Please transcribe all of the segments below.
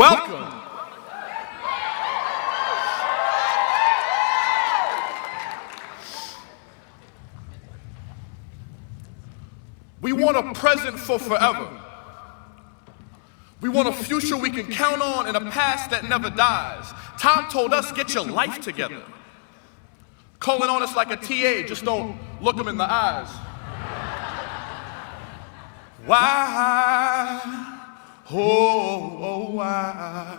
Welcome. We want a present for forever. We want a future we can count on and a past that never dies. Tom told us, get your life together. Calling on us like a TA, just don't look him in the eyes. Why, oh, why?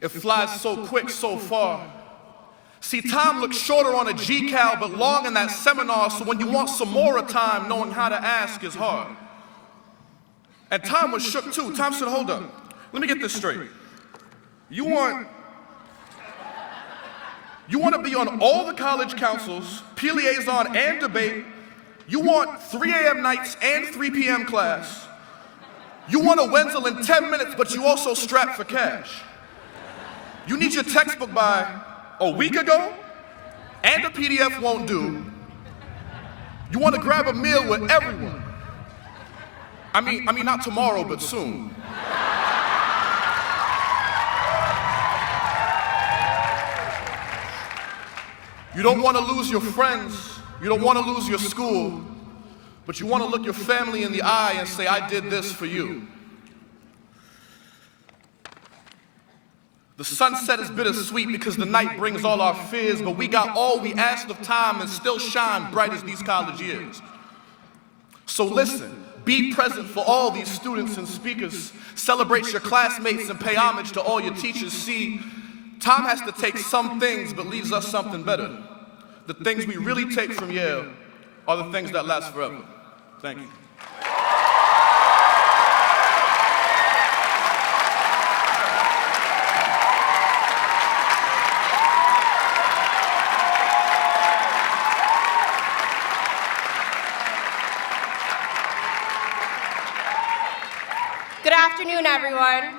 It flies so quick, so far. See, time looks shorter on a G-Cal, but long in that seminar, so when you want some more of time, knowing how to ask is hard. And Tom was shook too. Tom said, hold up, let me get this straight. You want to be on all the college councils, peer liaison and debate. You want 3 a.m. nights and 3 p.m. class. You want a Wenzel in 10 minutes, but you also strapped for cash. You need your textbook by a week ago, and a PDF won't do. You want to grab a meal with everyone. I mean, not tomorrow, but soon. You don't want to lose your friends. You don't want to lose your school, but you want to look your family in the eye and say, I did this for you. The sunset is bittersweet because the night brings all our fears, but we got all we asked of time and still shine bright as these college years. So listen, be present for all these students and speakers. Celebrate your classmates and pay homage to all your teachers. See, time has to take some things, but leaves us something better. The things we really take from Yale are the things that last forever. Thank you. Good afternoon, everyone.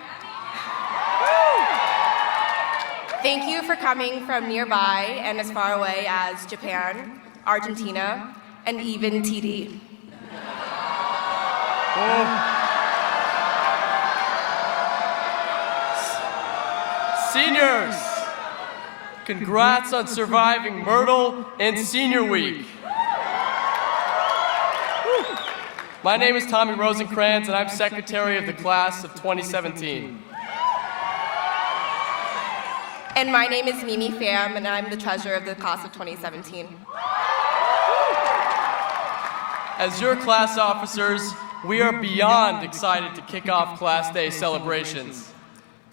Thank you for coming from nearby and as far away as Japan, Argentina, and even TD. Seniors, congrats on surviving Myrtle and Senior Week. My name is Tommy Rosencrantz, and I'm secretary of the class of 2017. And my name is Mimi Pham, and I'm the treasurer of the class of 2017. As your class officers, we are beyond excited to kick off Class Day celebrations.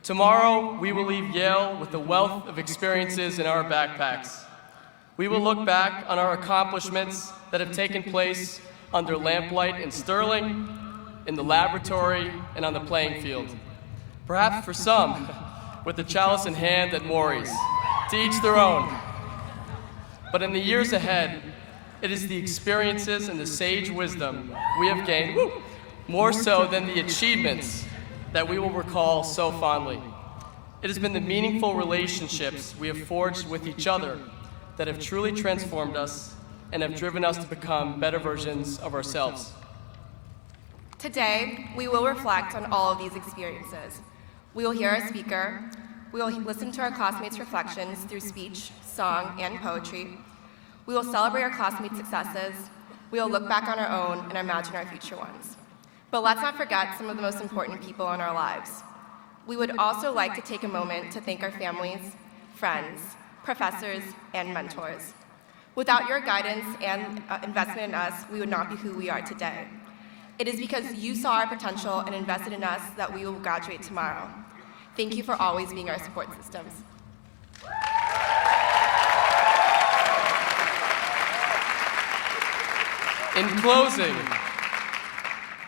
Tomorrow, we will leave Yale with a wealth of experiences in our backpacks. We will look back on our accomplishments that have taken place under lamplight in Sterling, in the laboratory, and on the playing field. Perhaps for some, with the chalice in hand at Maury's, to each their own. But in the years ahead, it is the experiences and the sage wisdom we have gained, more so than the achievements that we will recall so fondly. It has been the meaningful relationships we have forged with each other that have truly transformed us and have driven us to become better versions of ourselves. Today, we will reflect on all of these experiences. We will hear our speaker, we will listen to our classmates' reflections through speech, song, and poetry. We will celebrate our classmates' successes, we will look back on our own and imagine our future ones. But let's not forget some of the most important people in our lives. We would also like to take a moment to thank our families, friends, professors, and mentors. Without your guidance and investment in us, we would not be who we are today. It is because you saw our potential and invested in us that we will graduate tomorrow. Thank you for always being our support systems. In closing,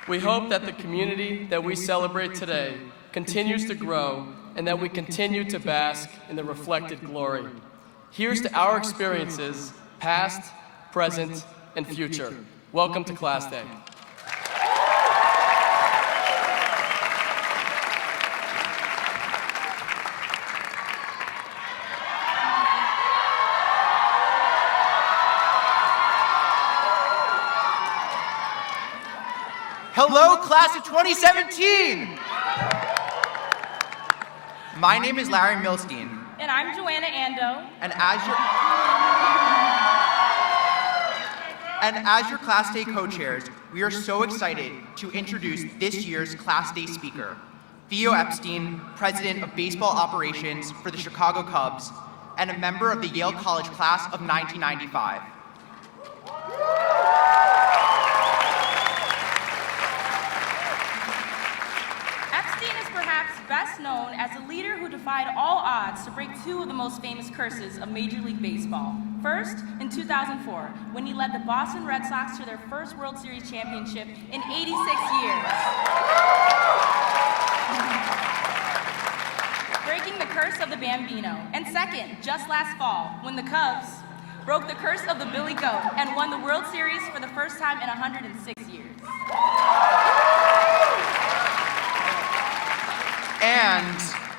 we hope that the community that we celebrate today continues to grow and that we continue to bask in the reflected glory. Here's to our experiences, past, present, and future. Welcome to Class Day. Hello, class of 2017! My name is Larry Milstein. And I'm Joanna Ando. And as your Class Day co-chairs, we are so excited to introduce this year's Class Day speaker, Theo Epstein, President of Baseball Operations for the Chicago Cubs, and a member of the Yale College class of 1995. Epstein is perhaps best known as a leader who defied all odds to break two of the most famous curses of Major League Baseball. First, in 2004, when he led the Boston Red Sox to their first World Series championship in 86 years. Breaking the curse of the Bambino. And second, just last fall, when the Cubs broke the curse of the Billy Goat and won the World Series for the first time in 106 years. And,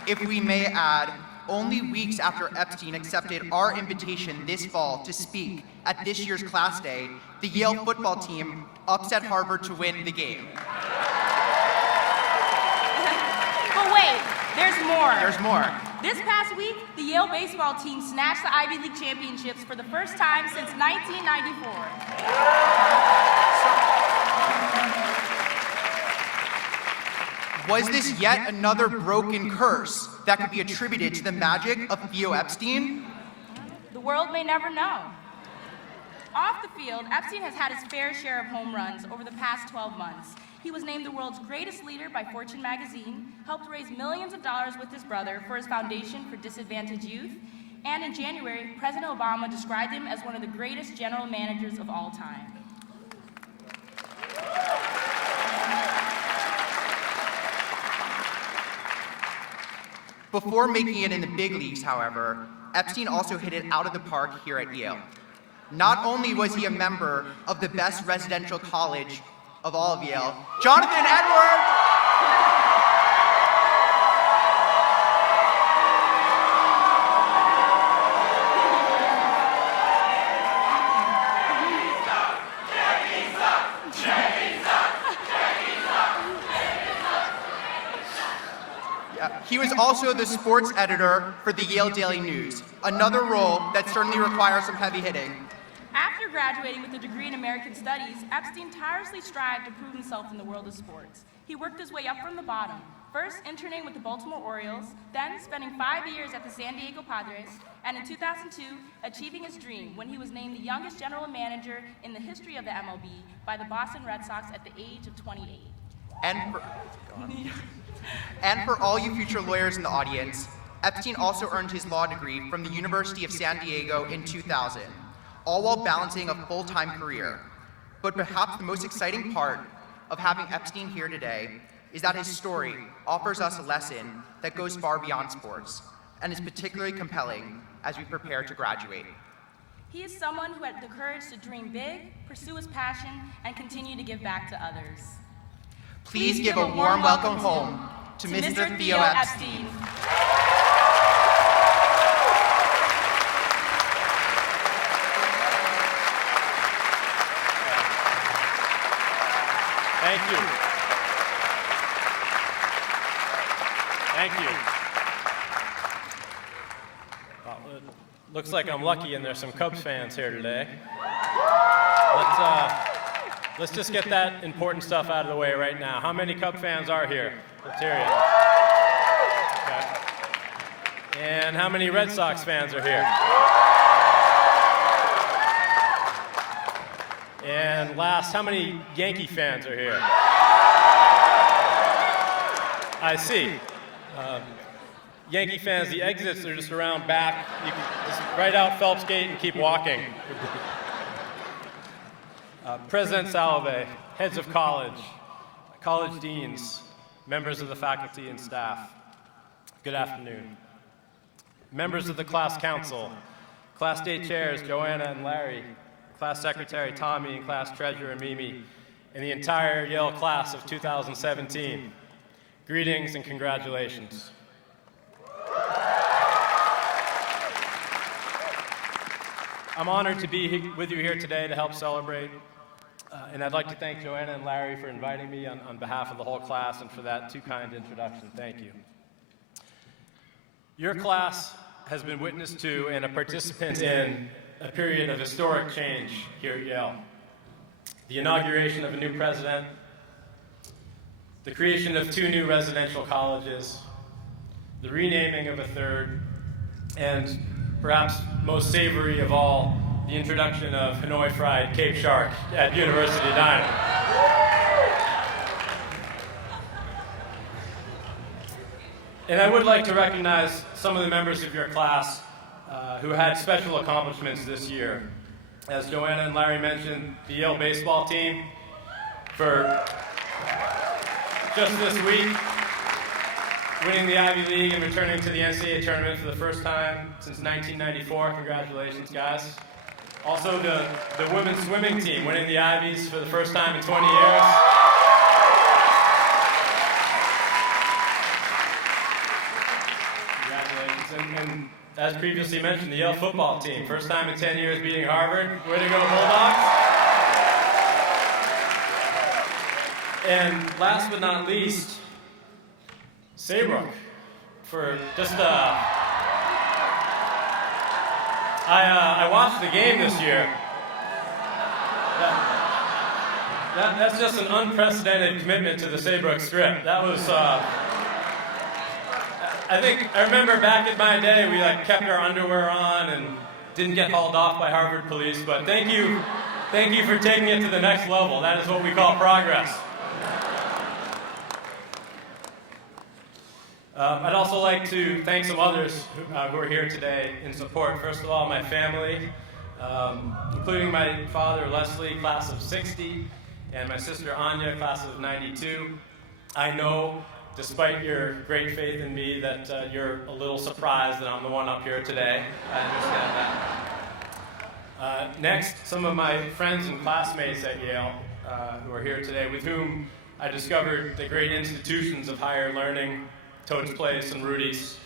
if we may add, only weeks after Epstein accepted our invitation this fall to speak at this year's Class Day, the Yale football team upset Harvard to win the game. But wait, there's more. There's more. This past week, the Yale baseball team snatched the Ivy League championships for the first time since 1994. Was this yet another broken curse that could be attributed to the magic of Theo Epstein? The world may never know. Off the field, Epstein has had his fair share of home runs over the past 12 months. He was named the world's greatest leader by Fortune magazine, helped raise millions of dollars with his brother for his foundation for disadvantaged youth, and in January, President Obama described him as one of the greatest general managers of all time. Before making it in the big leagues, however, Epstein also hit it out of the park here at Yale. Not only was he a member of the best residential college of all of Yale, Jonathan Edward! He was also the sports editor for the Yale Daily News, another role that certainly requires some heavy hitting. After graduating with a degree in American Studies, Epstein tirelessly strived to prove himself in the world of sports. He worked his way up from the bottom, first interning with the Baltimore Orioles, then spending 5 years at the San Diego Padres, and in 2002, achieving his dream when he was named the youngest general manager in the history of the MLB by the Boston Red Sox at the age of 28. And for all you future lawyers in the audience, Epstein also earned his law degree from the University of San Diego in 2000, all while balancing a full-time career. But perhaps the most exciting part of having Epstein here today is that his story offers us a lesson that goes far beyond sports, and is particularly compelling as we prepare to graduate. He is someone who had the courage to dream big, pursue his passion, and continue to give back to others. Please give a warm welcome home to Mr. Theo Epstein. Thank you. Thank you. Well, it looks like I'm lucky and there's some Cubs fans here today. Let's just get that important stuff out of the way right now. How many Cub fans are here? Let's hear you. Okay. And how many Red Sox fans are here? And last, how many Yankee fans are here? I see. Yankee fans, the exits are just around back. You can just right out Phelps Gate and keep walking. President Salve, heads of college, college deans, members of the faculty and staff, good afternoon. Members of the class council, class day chairs Joanna and Larry, class secretary Tommy, and class treasurer Mimi, and the entire Yale class of 2017. Greetings and congratulations. I'm honored to be with you here today to help celebrate, and I'd like to thank Joanna and Larry for inviting me on behalf of the whole class and for that too kind introduction. Thank you. Your class has been witness to and a participant in a period of historic change here at Yale. The inauguration of a new president, the creation of 2 new residential colleges, the renaming of a 3rd, and perhaps most savory of all, the introduction of Hanoi fried Cape Shark at University Dining. And I would like to recognize some of the members of your class who had special accomplishments this year. As Joanna and Larry mentioned, the Yale baseball team for just this week, winning the Ivy League and returning to the NCAA tournament for the first time since 1994. Congratulations, guys. Also, the women's swimming team winning the Ivies for the first time in 20 years. Congratulations. And as previously mentioned, the Yale football team, first time in 10 years beating Harvard. Way to go, Bulldogs. And last but not least, Saybrook, for just I watched the game this year. That's just an unprecedented commitment to the Saybrook strip. That was, I remember back in my day, we kept our underwear on and didn't get hauled off by Harvard police, but thank you for taking it to the next level. That is what we call progress. I'd also like to thank some others who are here today in support. First of all, my family, including my father, Leslie, class of 60, and my sister, Anya, class of 92. I know, despite your great faith in me, that you're a little surprised that I'm the one up here today. I understand that. Next, some of my friends and classmates at Yale who are here today, with whom I discovered the great institutions of higher learning, Toad's Place and Rudy's,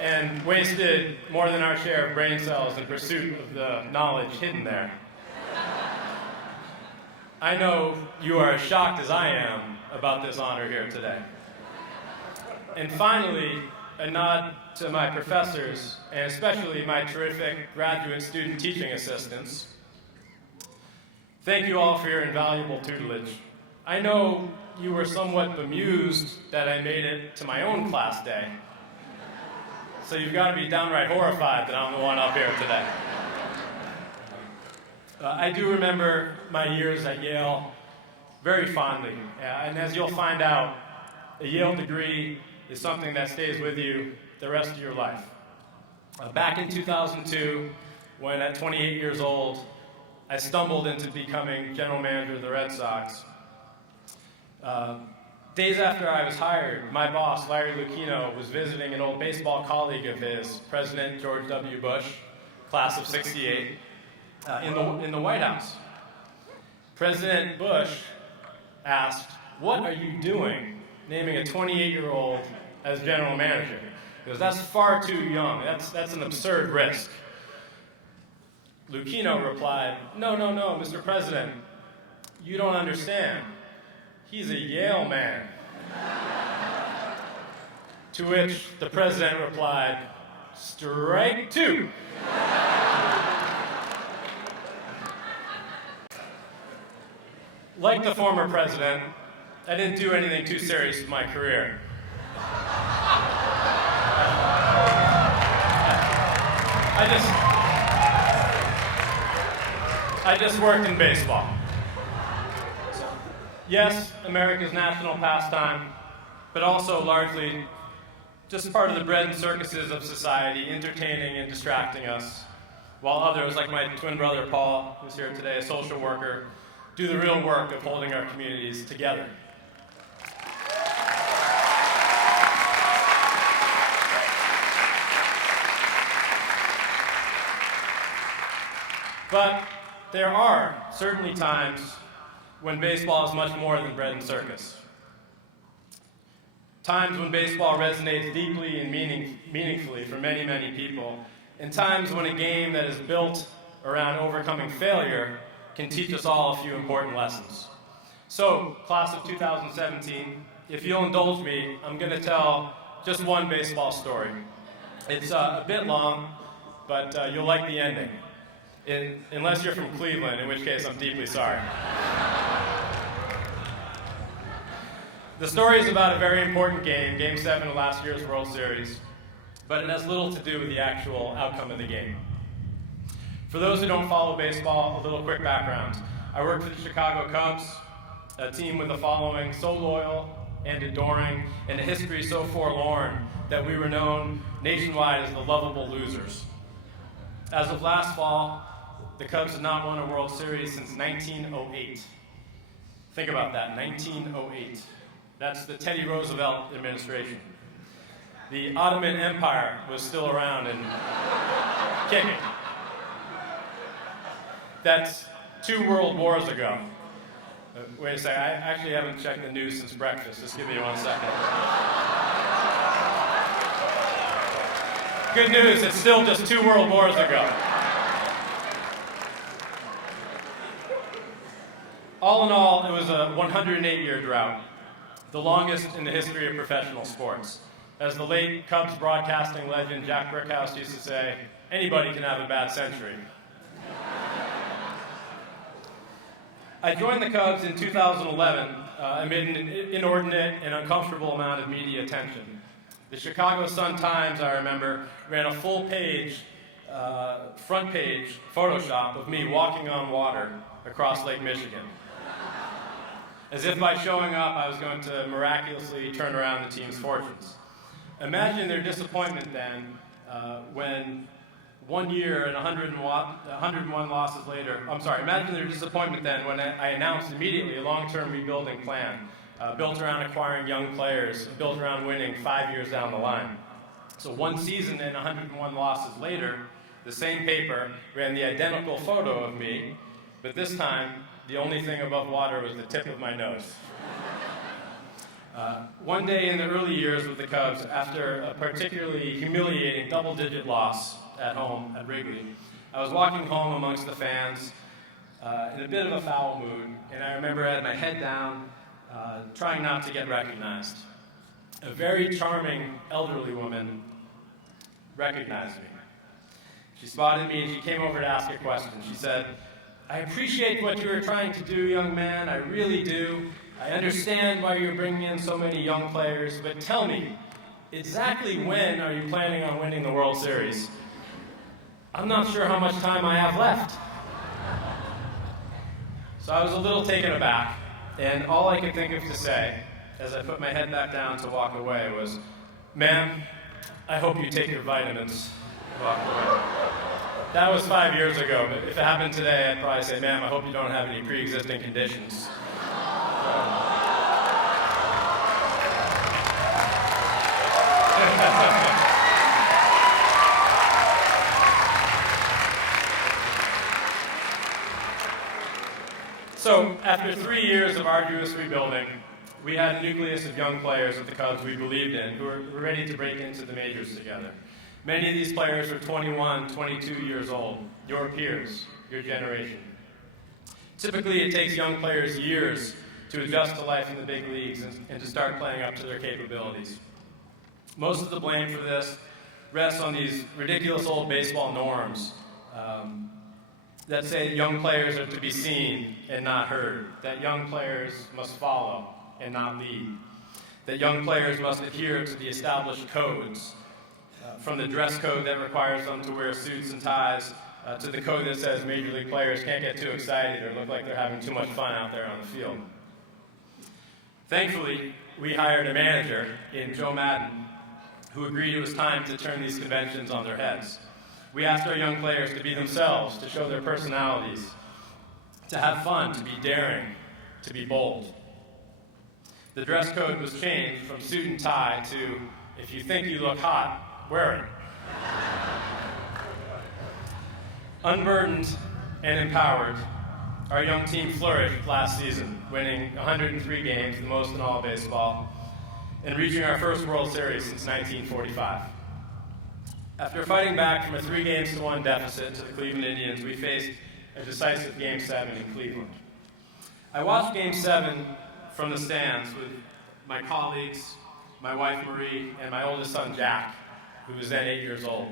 and wasted more than our share of brain cells in pursuit of the knowledge hidden there. I know you are as shocked as I am about this honor here today. And finally, a nod to my professors, and especially my terrific graduate student teaching assistants. Thank you all for your invaluable tutelage. I know you were somewhat bemused that I made it to my own class day. So you've got to be downright horrified that I'm the one up here today. I do remember my years at Yale very fondly. And as you'll find out, a Yale degree is something that stays with you the rest of your life. Back in 2002, when at 28 years old, I stumbled into becoming general manager of the Red Sox. Days after I was hired, my boss, Larry Lucchino, was visiting an old baseball colleague of his, President George W. Bush, class of 68, in the White House. President Bush asked, "What are you doing naming a 28-year-old as general manager?" Because that's far too young. That's an absurd risk. Lucchino replied, No, Mr. President, you don't understand. He's a Yale man." To which the president replied, "Strike 2. Like the former president, I didn't do anything too serious with my career. I just worked in baseball. Yes, America's national pastime, but also largely just part of the bread and circuses of society, entertaining and distracting us, while others, like my twin brother Paul, who's here today, a social worker, do the real work of holding our communities together. But there are certainly times when baseball is much more than bread and circus. Times when baseball resonates deeply and meaningfully for many, many people, and times when a game that is built around overcoming failure can teach us all a few important lessons. So, class of 2017, if you'll indulge me, I'm going to tell just one baseball story. It's a bit long, but you'll like the ending. Unless you're from Cleveland, in which case I'm deeply sorry. The story is about a very important game, Game 7 of last year's World Series, but it has little to do with the actual outcome of the game. For those who don't follow baseball, a little quick background. I work for the Chicago Cubs, a team with a following so loyal and adoring, and a history so forlorn that we were known nationwide as the lovable losers. As of last fall, the Cubs had not won a World Series since 1908. Think about that, 1908. That's the Teddy Roosevelt administration. The Ottoman Empire was still around and kicking. That's 2 world wars ago. Wait a second, I actually haven't checked the news since breakfast. Just give me 1 second. Good news, it's still just 2 world wars ago. All in all, it was a 108-year drought, the longest in the history of professional sports. As the late Cubs broadcasting legend Jack Brickhouse used to say, anybody can have a bad century. I joined the Cubs in 2011 amid an inordinate and uncomfortable amount of media attention. The Chicago Sun-Times, I remember, ran a full-page, front-page Photoshop of me walking on water across Lake Michigan. As if by showing up, I was going to miraculously turn around the team's fortunes. Imagine their disappointment then when 1 year and 101 losses later, imagine their disappointment then when I announced immediately a long-term rebuilding plan built around acquiring young players, built around winning 5 years down the line. So 1 season and 101 losses later, the same paper ran the identical photo of me, but this time, the only thing above water was the tip of my nose. One day in the early years with the Cubs, after a particularly humiliating double-digit loss at home at Wrigley, I was walking home amongst the fans in a bit of a foul mood, and I remember I had my head down, trying not to get recognized. A very charming elderly woman recognized me. She spotted me and she came over to ask a question. She said, "I appreciate what you are trying to do, young man, I really do. I understand why you're bringing in so many young players, but tell me, exactly when are you planning on winning the World Series? I'm not sure how much time I have left." So I was a little taken aback, and all I could think of to say, as I put my head back down to walk away, was, "Ma'am, I hope you take your vitamins." Walk away. That was 5 years ago, but if it happened today, I'd probably say, "Ma'am, I hope you don't have any pre-existing conditions." So, after 3 years of arduous rebuilding, we had a nucleus of young players at the Cubs we believed in who were ready to break into the majors together. Many of these players were 21, 22 years old, your peers, your generation. Typically, it takes young players years to adjust to life in the big leagues and to start playing up to their capabilities. Most of the blame for this rests on these ridiculous old baseball norms that say that young players are to be seen and not heard, that young players must follow and not lead, that young players must adhere to the established codes, from the dress code that requires them to wear suits and ties to the code that says major league players can't get too excited or look like they're having too much fun out there on the field. Thankfully, we hired a manager in Joe Madden who agreed it was time to turn these conventions on their heads. We asked our young players to be themselves, to show their personalities, to have fun, to be daring, to be bold. The dress code was changed from suit and tie to, if you think you look hot, wear it. Unburdened and empowered, our young team flourished last season, winning 103 games, the most in all of baseball, and reaching our first World Series since 1945. After fighting back from a 3-1 deficit to the Cleveland Indians, we faced a decisive Game 7 in Cleveland. I watched Game 7 from the stands with my colleagues my wife Marie, and my oldest son Jack, who was then 8 years old.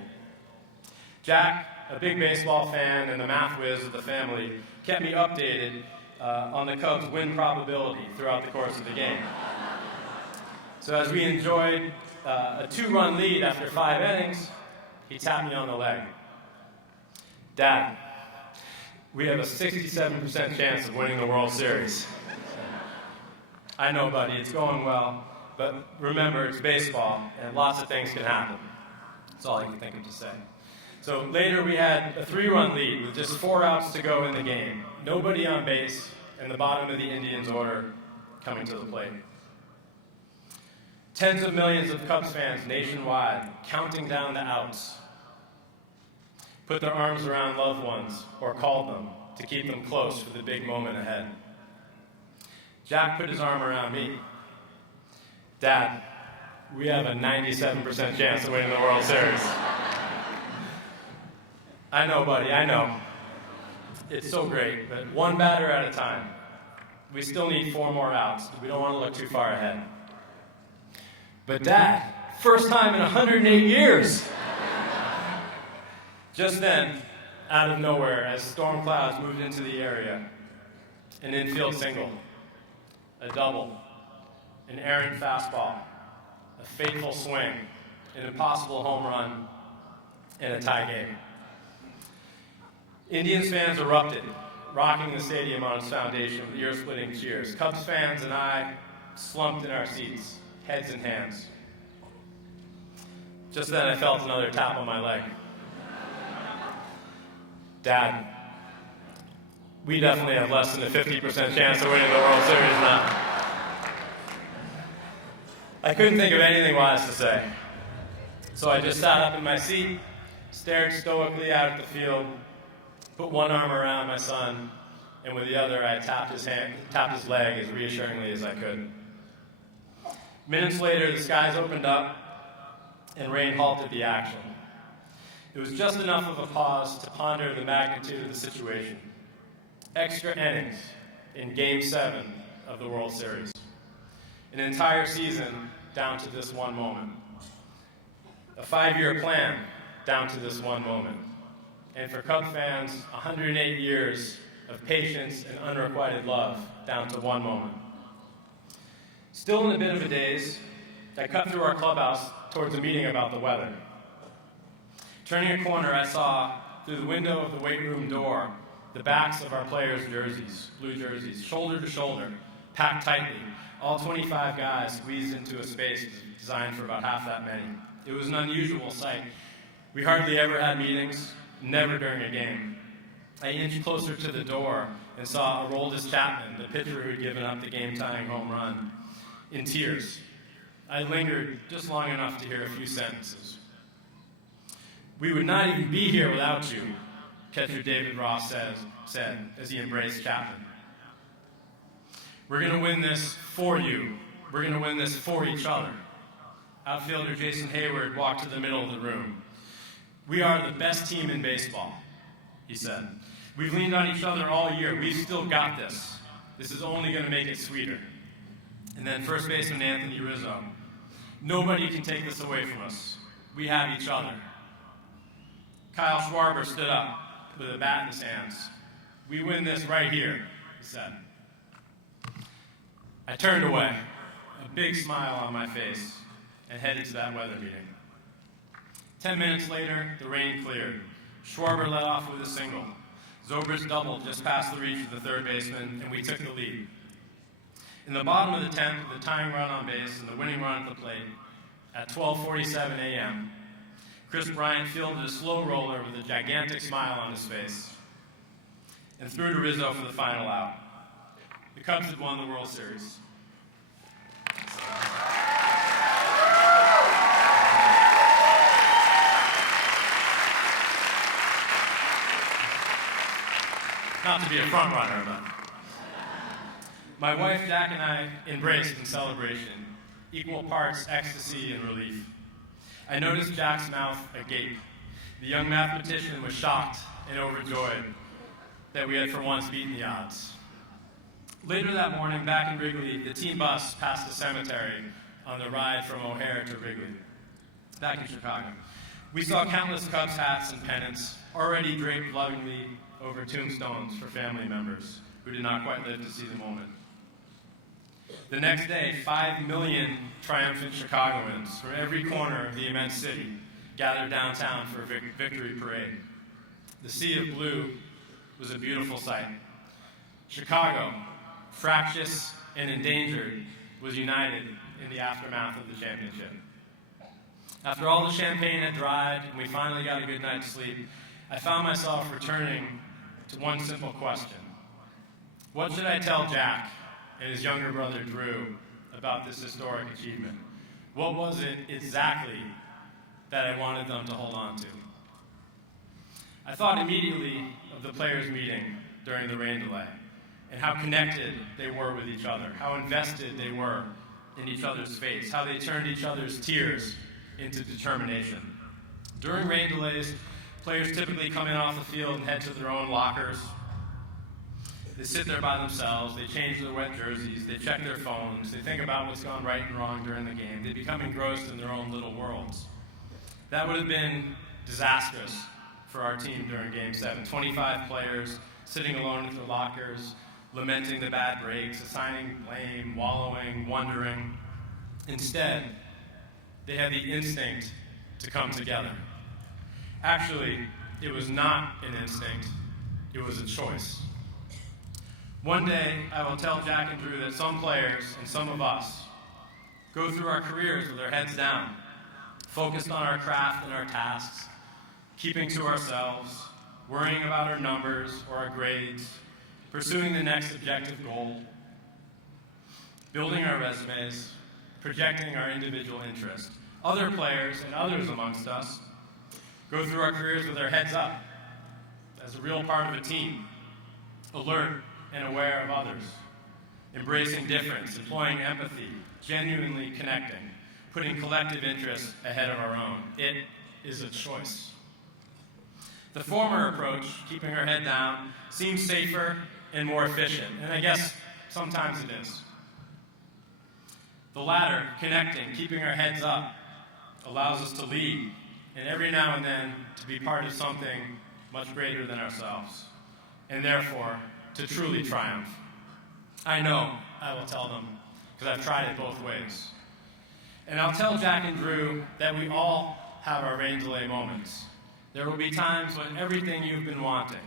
Jack, a big baseball fan and the math whiz of the family, kept me updated on the Cubs' win probability throughout the course of the game. So as we enjoyed a 2-run lead after 5 innings, he tapped me on the leg. Dad, we have a 67% chance of winning the World Series. I know, buddy, it's going well, but remember, it's baseball, and lots of things can happen. That's all I can think of to say. So later we had a 3-run lead with just 4 outs to go in the game. Nobody on base, and the bottom of the Indians' order coming to the plate. Tens of millions of Cubs fans nationwide counting down the outs put their arms around loved ones or called them to keep them close for the big moment ahead. Jack put his arm around me. Dad, we have a 97% chance of winning the World Series. I know, buddy, I know. It's so great, but one batter at a time. We still need 4 more outs. We don't want to look too far ahead. But Dad, first time in 108 years. Just then, out of nowhere, as storm clouds moved into the area, an infield single, a double, an errant fastball, a fateful swing, an impossible home run, and a tie game. Indians fans erupted, rocking the stadium on its foundation with ear-splitting cheers. Cubs fans and I slumped in our seats, heads in hands. Just then I felt another tap on my leg. Dad, we definitely have less than a 50% chance of winning the World Series now. I couldn't think of anything wise to say. So I just sat up in my seat, stared stoically out at the field, put one arm around my son, and with the other I tapped his leg as reassuringly as I could. Minutes later, the skies opened up and rain halted the action. It was just enough of a pause to ponder the magnitude of the situation. Extra innings in Game 7 of the World Series. An entire season down to this one moment. A 5-year plan down to this one moment. And for Cub fans, 108 years of patience and unrequited love down to one moment. Still in a bit of a daze, I cut through our clubhouse towards a meeting about the weather. Turning a corner, I saw, through the window of the weight room door, the backs of our players' jerseys, blue jerseys, shoulder to shoulder, packed tightly, all 25 guys squeezed into a space designed for about half that many. It was an unusual sight. We hardly ever had meetings, never during a game. I inched closer to the door and saw Aroldis Chapman, the pitcher who had given up the game-tying home run, in tears. I lingered just long enough to hear a few sentences. "We would not even be here without you," catcher David Ross said as he embraced Chapman. "We're going to win this for you. We're going to win this for each other." Outfielder Jason Hayward walked to the middle of the room. "We are the best team in baseball," he said. "We've leaned on each other all year. We've still got this. This is only going to make it sweeter." And then first baseman Anthony Rizzo. "Nobody can take this away from us. We have each other." Kyle Schwarber stood up with a bat in his hands. "We win this right here," he said. I turned away, a big smile on my face, and headed to that weather meeting. 10 minutes later, the rain cleared. Schwarber led off with a single. Zobrist doubled just past the reach of the third baseman, and we took the lead. In the bottom of the 10th, the tying run on base and the winning run at the plate, at 12:47 a.m., Chris Bryant fielded a slow roller with a gigantic smile on his face and threw to Rizzo for the final out. The Cubs had won the World Series. Not to be a front runner, but my wife Jack and I embraced in celebration, equal parts ecstasy and relief. I noticed Jack's mouth agape. The young mathematician was shocked and overjoyed that we had for once beaten the odds. Later that morning, back in Wrigley, the team bus passed a cemetery on the ride from O'Hare to Wrigley, back in Chicago. We saw countless Cubs hats and pennants already draped lovingly over tombstones for family members who did not quite live to see the moment. The next day, 5 million triumphant Chicagoans from every corner of the immense city gathered downtown for a victory parade. The sea of blue was a beautiful sight. Chicago, fractious and endangered, was united in the aftermath of the championship. After all the champagne had dried and we finally got a good night's sleep, I found myself returning to one simple question. What should I tell Jack and his younger brother Drew about this historic achievement? What was it exactly that I wanted them to hold on to? I thought immediately of the players' meeting during the rain delay and how connected they were with each other, how invested they were in each other's fates, how they turned each other's tears into determination. During rain delays, players typically come in off the field and head to their own lockers. They sit there by themselves, they change their wet jerseys, they check their phones, they think about what's gone right and wrong during the game. They become engrossed in their own little worlds. That would have been disastrous for our team during Game 7. 25 players sitting alone in their lockers, lamenting the bad breaks, assigning blame, wallowing, wondering. Instead, they had the instinct to come together. Actually, it was not an instinct, it was a choice. One day, I will tell Jack and Drew that some players, and some of us, go through our careers with our heads down, focused on our craft and our tasks, keeping to ourselves, worrying about our numbers or our grades, pursuing the next objective goal, building our resumes, projecting our individual interest. Other players and others amongst us go through our careers with our heads up, as a real part of a team, alert and aware of others, embracing difference, employing empathy, genuinely connecting, putting collective interests ahead of our own. It is a choice. The former approach, keeping our head down, seems safer and more efficient, and I guess sometimes it is. The latter, connecting, keeping our heads up, allows us to lead, and every now and then to be part of something much greater than ourselves, and therefore to truly triumph. I know, I will tell them, because I've tried it both ways. And I'll tell Jack and Drew that we all have our rain delay moments. There will be times when everything you've been wanting,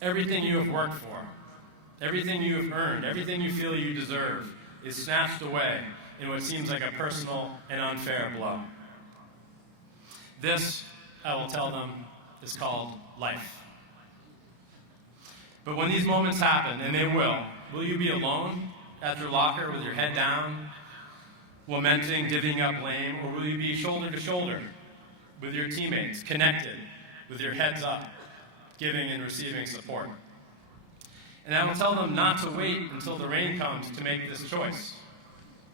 everything you have worked for, everything you have earned, everything you feel you deserve, is snatched away in what seems like a personal and unfair blow. This, I will tell them, is called life. But when these moments happen, and they will you be alone at your locker with your head down, lamenting, divvying up blame, or will you be shoulder to shoulder with your teammates, connected, with your heads up, giving and receiving support? And I will tell them not to wait until the rain comes to make this choice,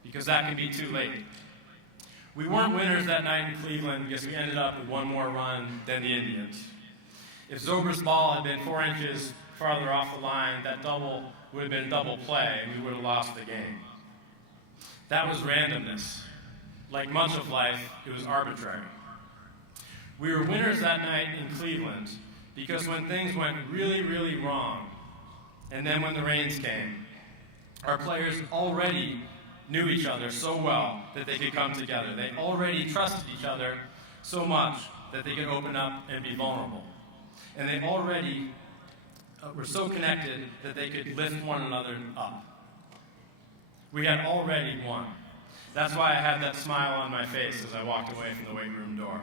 because that can be too late. We weren't winners that night in Cleveland because we ended up with one more run than the Indians. If Zobrist's ball had been 4 inches farther off the line, that double would have been double play, and we would have lost the game. That was randomness. Like much of life, it was arbitrary. We were winners that night in Cleveland because when things went really, really wrong, and then when the rains came, our players already knew each other so well that they could come together. They already trusted each other so much that they could open up and be vulnerable. And they already were so connected that they could lift one another up. We had already won. That's why I had that smile on my face as I walked away from the weight room door.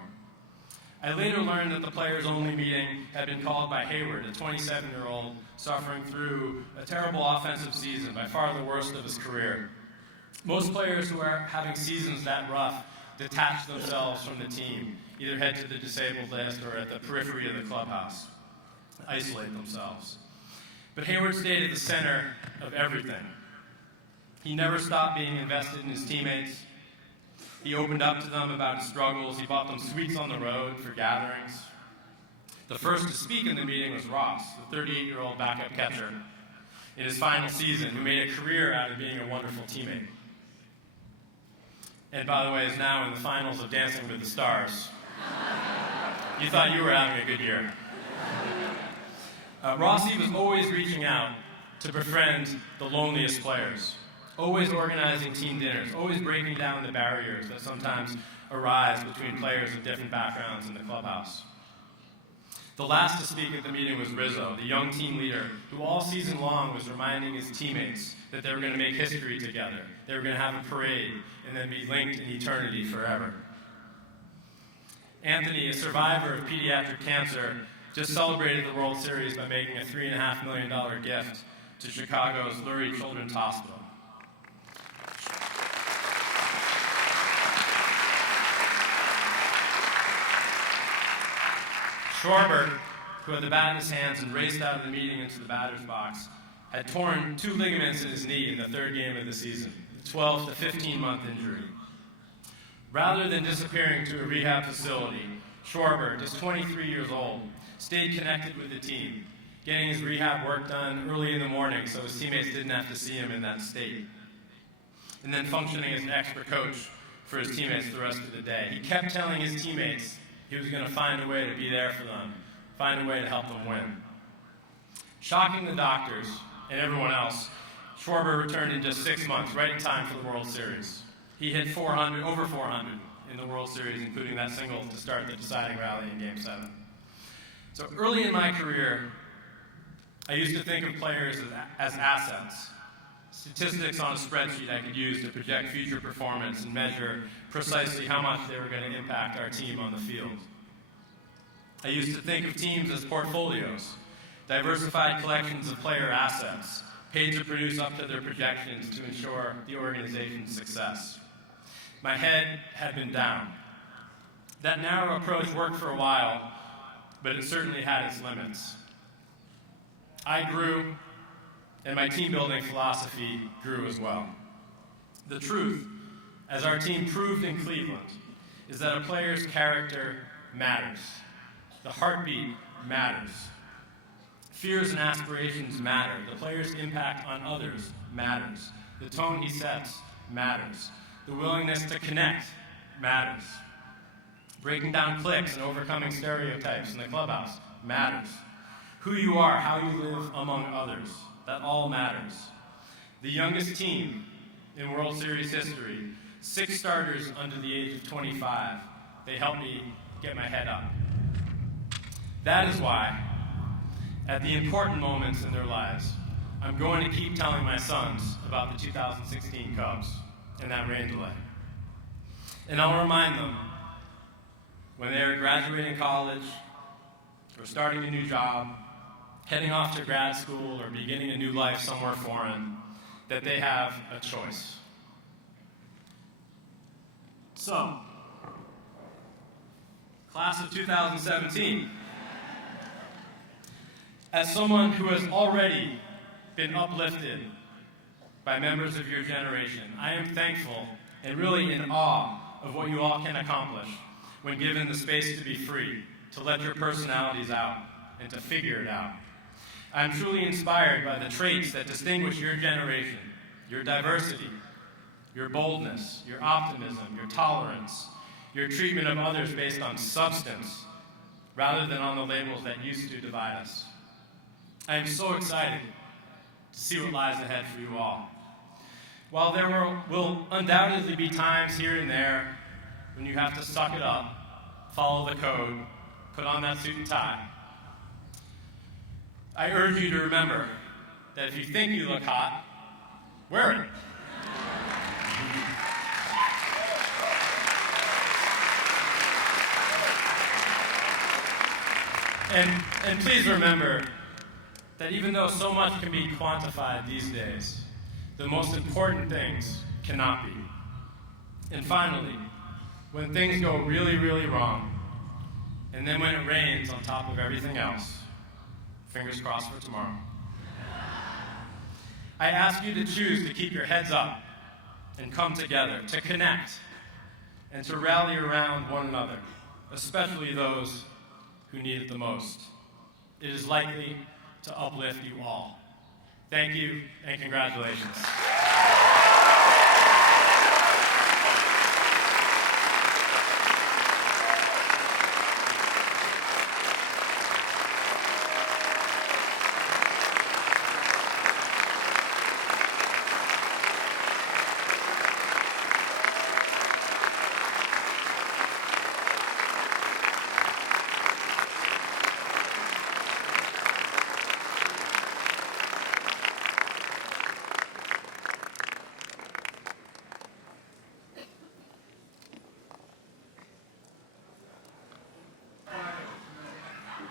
I later learned that the players-only meeting had been called by Hayward, a 27-year-old suffering through a terrible offensive season, by far the worst of his career. Most players who are having seasons that rough detach themselves from the team, either head to the disabled list or at the periphery of the clubhouse, isolate themselves. But Hayward stayed at the center of everything. He never stopped being invested in his teammates. He opened up to them about his struggles. He bought them sweets on the road for gatherings. The first to speak in the meeting was Ross, the 38-year-old backup catcher in his final season, who made a career out of being a wonderful teammate. and by the way is now in the finals of Dancing with the Stars. You thought you were having a good year. Rossi was always reaching out to befriend the loneliest players, always organizing team dinners, always breaking down the barriers that sometimes arise between players of different backgrounds in the clubhouse. The last to speak at the meeting was Rizzo, the young team leader, who all season long was reminding his teammates that they were going to make history together. They were going to have a parade and then be linked in eternity forever. Anthony, a survivor of pediatric cancer, just celebrated the World Series by making a $3.5 million gift to Chicago's Lurie Children's Hospital. Schwarber, who had the bat in his hands and raced out of the meeting into the batter's box, had torn 2 ligaments in his knee in the 3rd game of the season, a 12 to 15-month injury. Rather than disappearing to a rehab facility, Schwarber, just 23 years old, stayed connected with the team, getting his rehab work done early in the morning so his teammates didn't have to see him in that state, and then functioning as an expert coach for his teammates the rest of the day. He kept telling his teammates he was going to find a way to be there for them, find a way to help them win. Shocking the doctors and everyone else, Schwarber returned in just 6 months, right in time for the World Series. He hit over 400 in the World Series, including that single to start the deciding rally in Game 7. So early in my career, I used to think of players as assets, statistics on a spreadsheet I could use to project future performance and measure precisely how much they were going to impact our team on the field. I used to think of teams as portfolios, diversified collections of player assets, paid to produce up to their projections to ensure the organization's success. My head had been down. That narrow approach worked for a while, but it certainly had its limits. I grew, and my team-building philosophy grew as well. The truth, as our team proved in Cleveland, is that a player's character matters. The heartbeat matters. Fears and aspirations matter. The player's impact on others matters. The tone he sets matters. The willingness to connect matters. Breaking down cliques and overcoming stereotypes in the clubhouse matters. Who you are, how you live among others, that all matters. The youngest team in World Series history, 6 starters under the age of 25. They helped me get my head up. That is why, at the important moments in their lives, I'm going to keep telling my sons about the 2016 Cubs and that rain delay. And I'll remind them, when they are graduating college, or starting a new job, heading off to grad school, or beginning a new life somewhere foreign, that they have a choice. So, class of 2017, as someone who has already been uplifted by members of your generation, I am thankful and really in awe of what you all can accomplish when given the space to be free, to let your personalities out, and to figure it out. I am truly inspired by the traits that distinguish your generation, your diversity, your boldness, your optimism, your tolerance, your treatment of others based on substance, rather than on the labels that used to divide us. I am so excited to see what lies ahead for you all. While there will undoubtedly be times here and there when you have to suck it up, follow the code, put on that suit and tie, I urge you to remember that if you think you look hot, wear it. And please remember that even though so much can be quantified these days, the most important things cannot be. And finally, when things go really, really wrong, and then when it rains on top of everything else, fingers crossed for tomorrow, I ask you to choose to keep your heads up and come together, to connect, and to rally around one another, especially those who need it the most. It is likely to uplift you all. Thank you, and congratulations.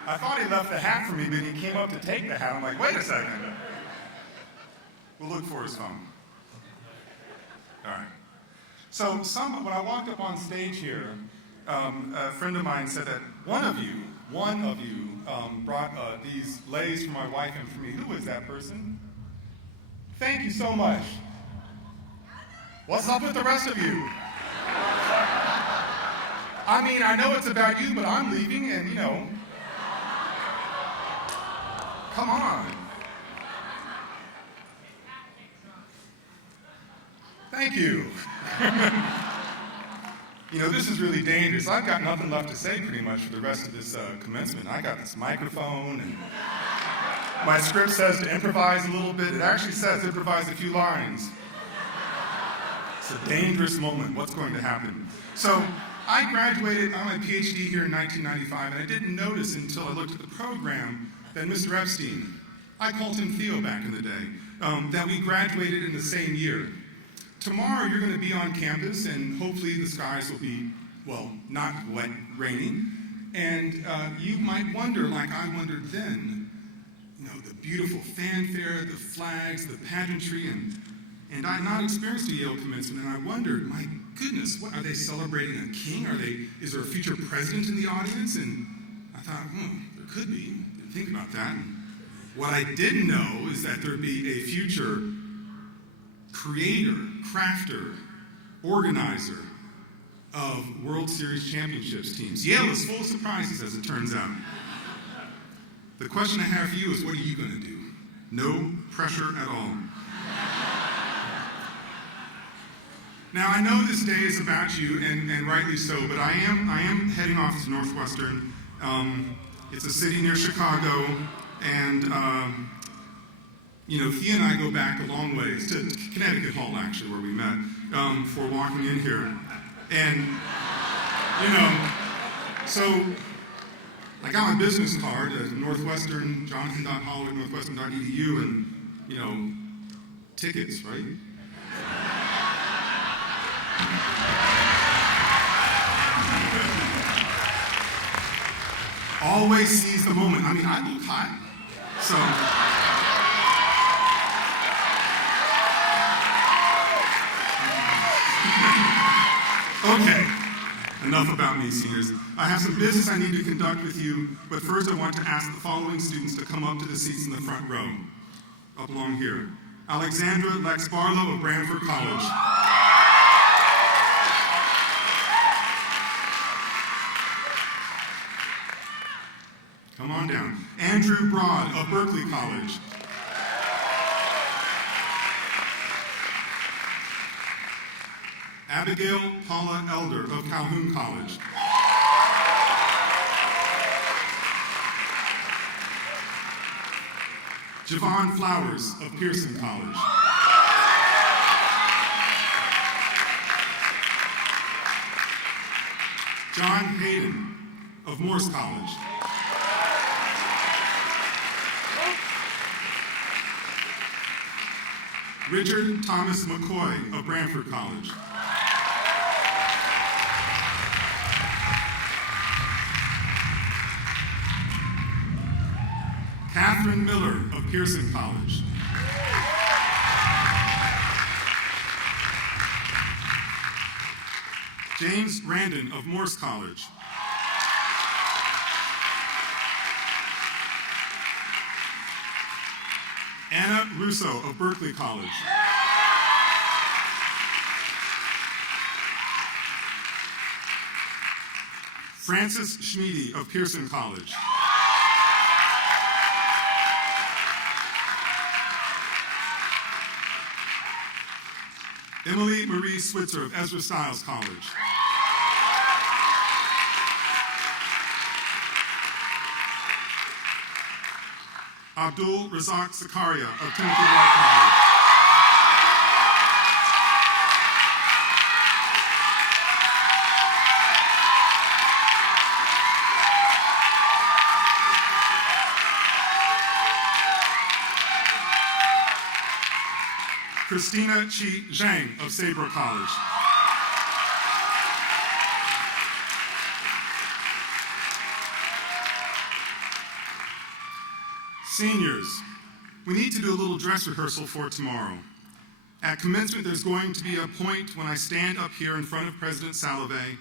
I thought he left the hat for me, but he came up to take the hat. I'm like, wait a second. We'll look for his phone. All right. So when I walked up on stage here, a friend of mine said that one of you brought these leis for my wife and for me. Who was that person? Thank you so much. What's up with the rest of you? I mean, I know it's about you, but I'm leaving and, come on. Thank you. This is really dangerous. I've got nothing left to say pretty much for the rest of this commencement. I got this microphone, and my script says to improvise a little bit. It actually says improvise a few lines. It's a dangerous moment. What's going to happen? So I graduated on my PhD here in 1995, and I didn't notice until I looked at the program that Mr. Epstein, I called him Theo back in the day, that we graduated in the same year. Tomorrow you're going to be on campus, and hopefully the skies will be, not wet, raining. And you might wonder, like I wondered then, the beautiful fanfare, the flags, the pageantry, and I had not experienced a Yale commencement, and I wondered, my goodness, what are they celebrating a king? Is there a future president in the audience? And I thought, there could be. Didn't think about that. And what I didn't know is that there'd be a future creator, crafter, organizer of World Series championships teams. Yale is full of surprises, as it turns out. The question I have for you is, what are you going to do? No pressure at all. Now, I know this day is about you, and rightly so, but I am heading off to Northwestern. It's a city near Chicago, and he and I go back a long ways to Connecticut Hall, actually, where we met, for walking in here. And, so I got my business card at Northwestern, jonathan.holloway@northwestern.edu, and, tickets, right? Always seize the moment. I mean, I look hot, so. Okay, enough about me, seniors. I have some business I need to conduct with you, but first I want to ask the following students to come up to the seats in the front row, up along here. Alexandra Lex Barlow of Branford College. Come on down. Andrew Broad of Berkeley College. Abigail Paula Elder of Calhoun College. Jevon Flowers of Pearson College. John Hayden of Morse College. Richard Thomas McCoy of Branford College. Catherine Miller of Pearson College. James Randon of Morse College. Anna Russo of Berkeley College. Francis Schmiede of Pearson College. Emily Marie Switzer of Ezra Stiles College. Abdul Razak Zakaria of Timothy White College. Christina Chi Zhang of Saybrook College. Seniors, we need to do a little dress rehearsal for tomorrow. At commencement, there's going to be a point when I stand up here in front of President Salovey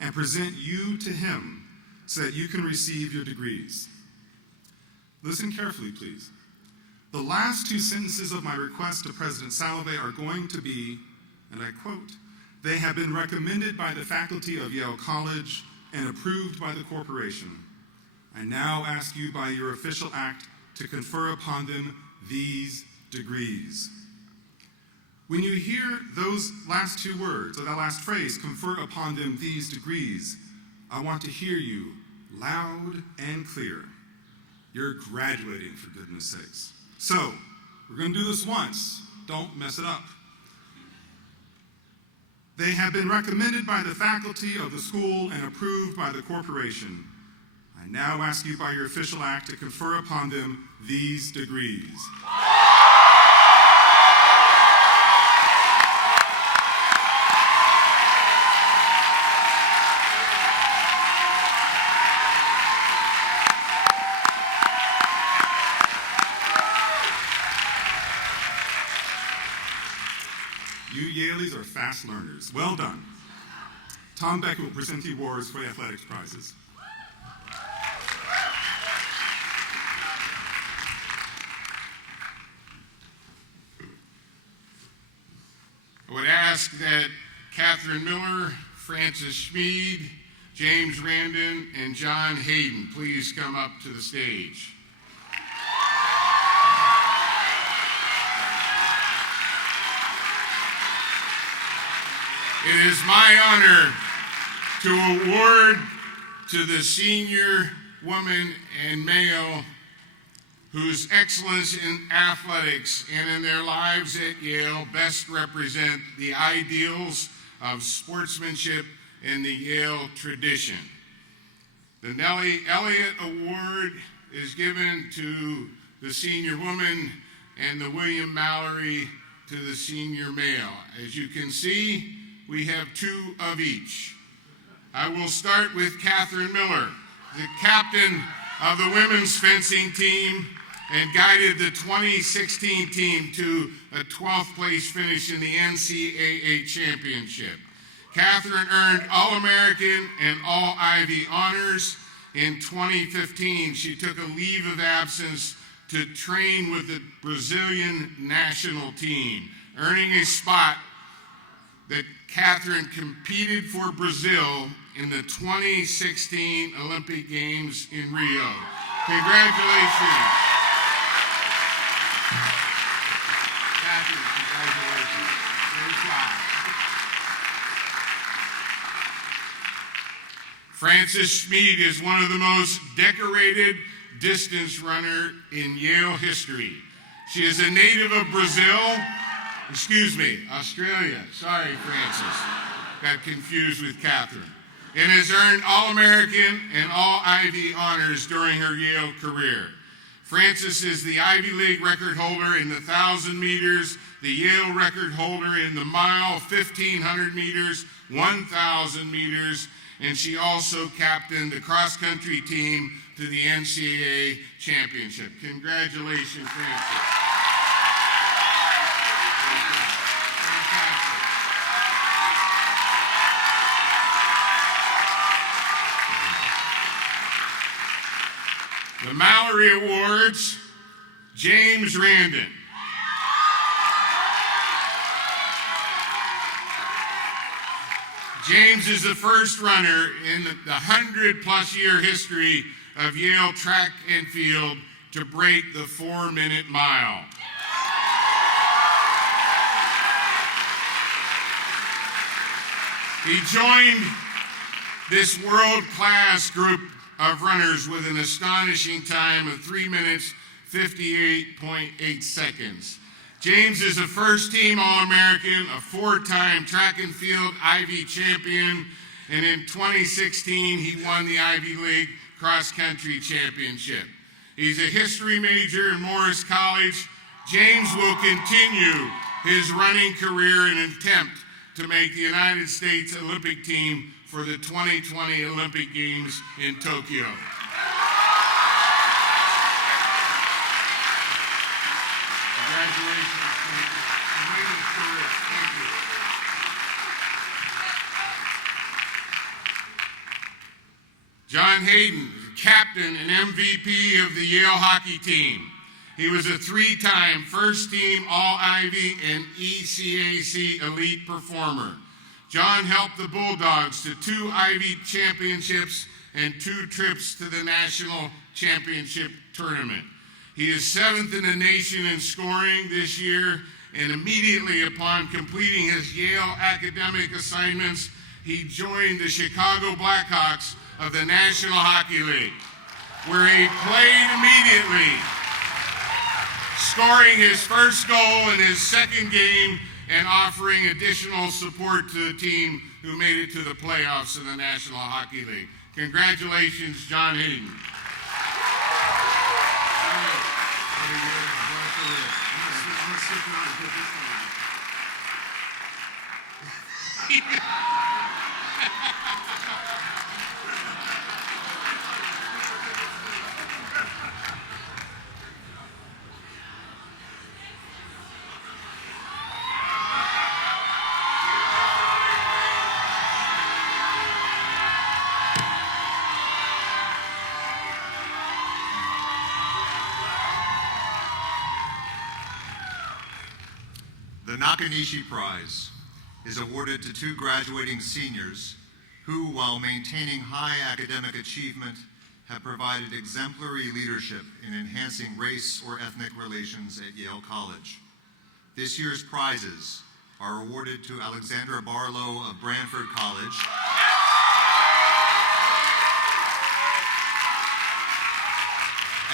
and present you to him so that you can receive your degrees. Listen carefully, please. The last two sentences of my request to President Salovey are going to be, and I quote, "They have been recommended by the faculty of Yale College and approved by the corporation. I now ask you by your official act to confer upon them these degrees." When you hear those last two words, or that last phrase, "confer upon them these degrees," I want to hear you loud and clear. You're graduating, for goodness sakes. So, we're going to do this once. Don't mess it up. They have been recommended by the faculty of the school and approved by the corporation. I now ask you by your official act to confer upon them these degrees. You Yaleys are fast learners. Well done. Tom Becker will present the awards for the athletics prizes. I would ask that Catherine Miller, Francis Schmid, James Randon, and John Hayden please come up to the stage. It is my honor to award to the senior woman and male whose excellence in athletics and in their lives at Yale best represent the ideals of sportsmanship and the Yale tradition. The Nelly Elliott Award is given to the senior woman and the William Mallory to the senior male. As you can see, we have two of each. I will start with Catherine Miller, the captain of the women's fencing team and guided the 2016 team to a 12th place finish in the NCAA championship. Catherine earned All-American and All-Ivy honors. In 2015, she took a leave of absence to train with the Brazilian national team, earning a spot that Catherine competed for Brazil in the 2016 Olympic Games in Rio. Congratulations. Catherine, congratulations. Great job. Francis Schmid is one of the most decorated distance runner in Yale history. She is a native of Australia. Sorry, Francis. Got confused with Catherine. And has earned All-American and All-Ivy honors during her Yale career. Francis is the Ivy League record holder in the 1,000 meters, the Yale record holder in the mile, 1,500 meters, 1,000 meters, and she also captained the cross-country team to the NCAA championship. Congratulations, Francis. The Mallory Awards, James Randon. James is the first runner in the 100-plus year history of Yale track and field to break the 4-minute mile. He joined this world-class group of runners with an astonishing time of 3 minutes, 58.8 seconds. James is a first-team All-American, a 4-time track and field Ivy champion, and in 2016, he won the Ivy League cross-country championship. He's a history major in Morris College. James will continue his running career in an attempt to make the United States Olympic team for the 2020 Olympic Games in Tokyo. Congratulations. Thank you. Tremendous career. Thank you. John Hayden, captain and MVP of the Yale hockey team. He was a three-time first-team All-Ivy and ECAC elite performer. John helped the Bulldogs to 2 Ivy championships and 2 trips to the national championship tournament. He is 7th in the nation in scoring this year, and immediately upon completing his Yale academic assignments, he joined the Chicago Blackhawks of the National Hockey League, where he played immediately, scoring his first goal in his second game and offering additional support to the team who made it to the playoffs in the National Hockey League. Congratulations, John Hayden. The Konishi Prize is awarded to 2 graduating seniors who, while maintaining high academic achievement, have provided exemplary leadership in enhancing race or ethnic relations at Yale College. This year's prizes are awarded to Alexandra Barlow of Branford College,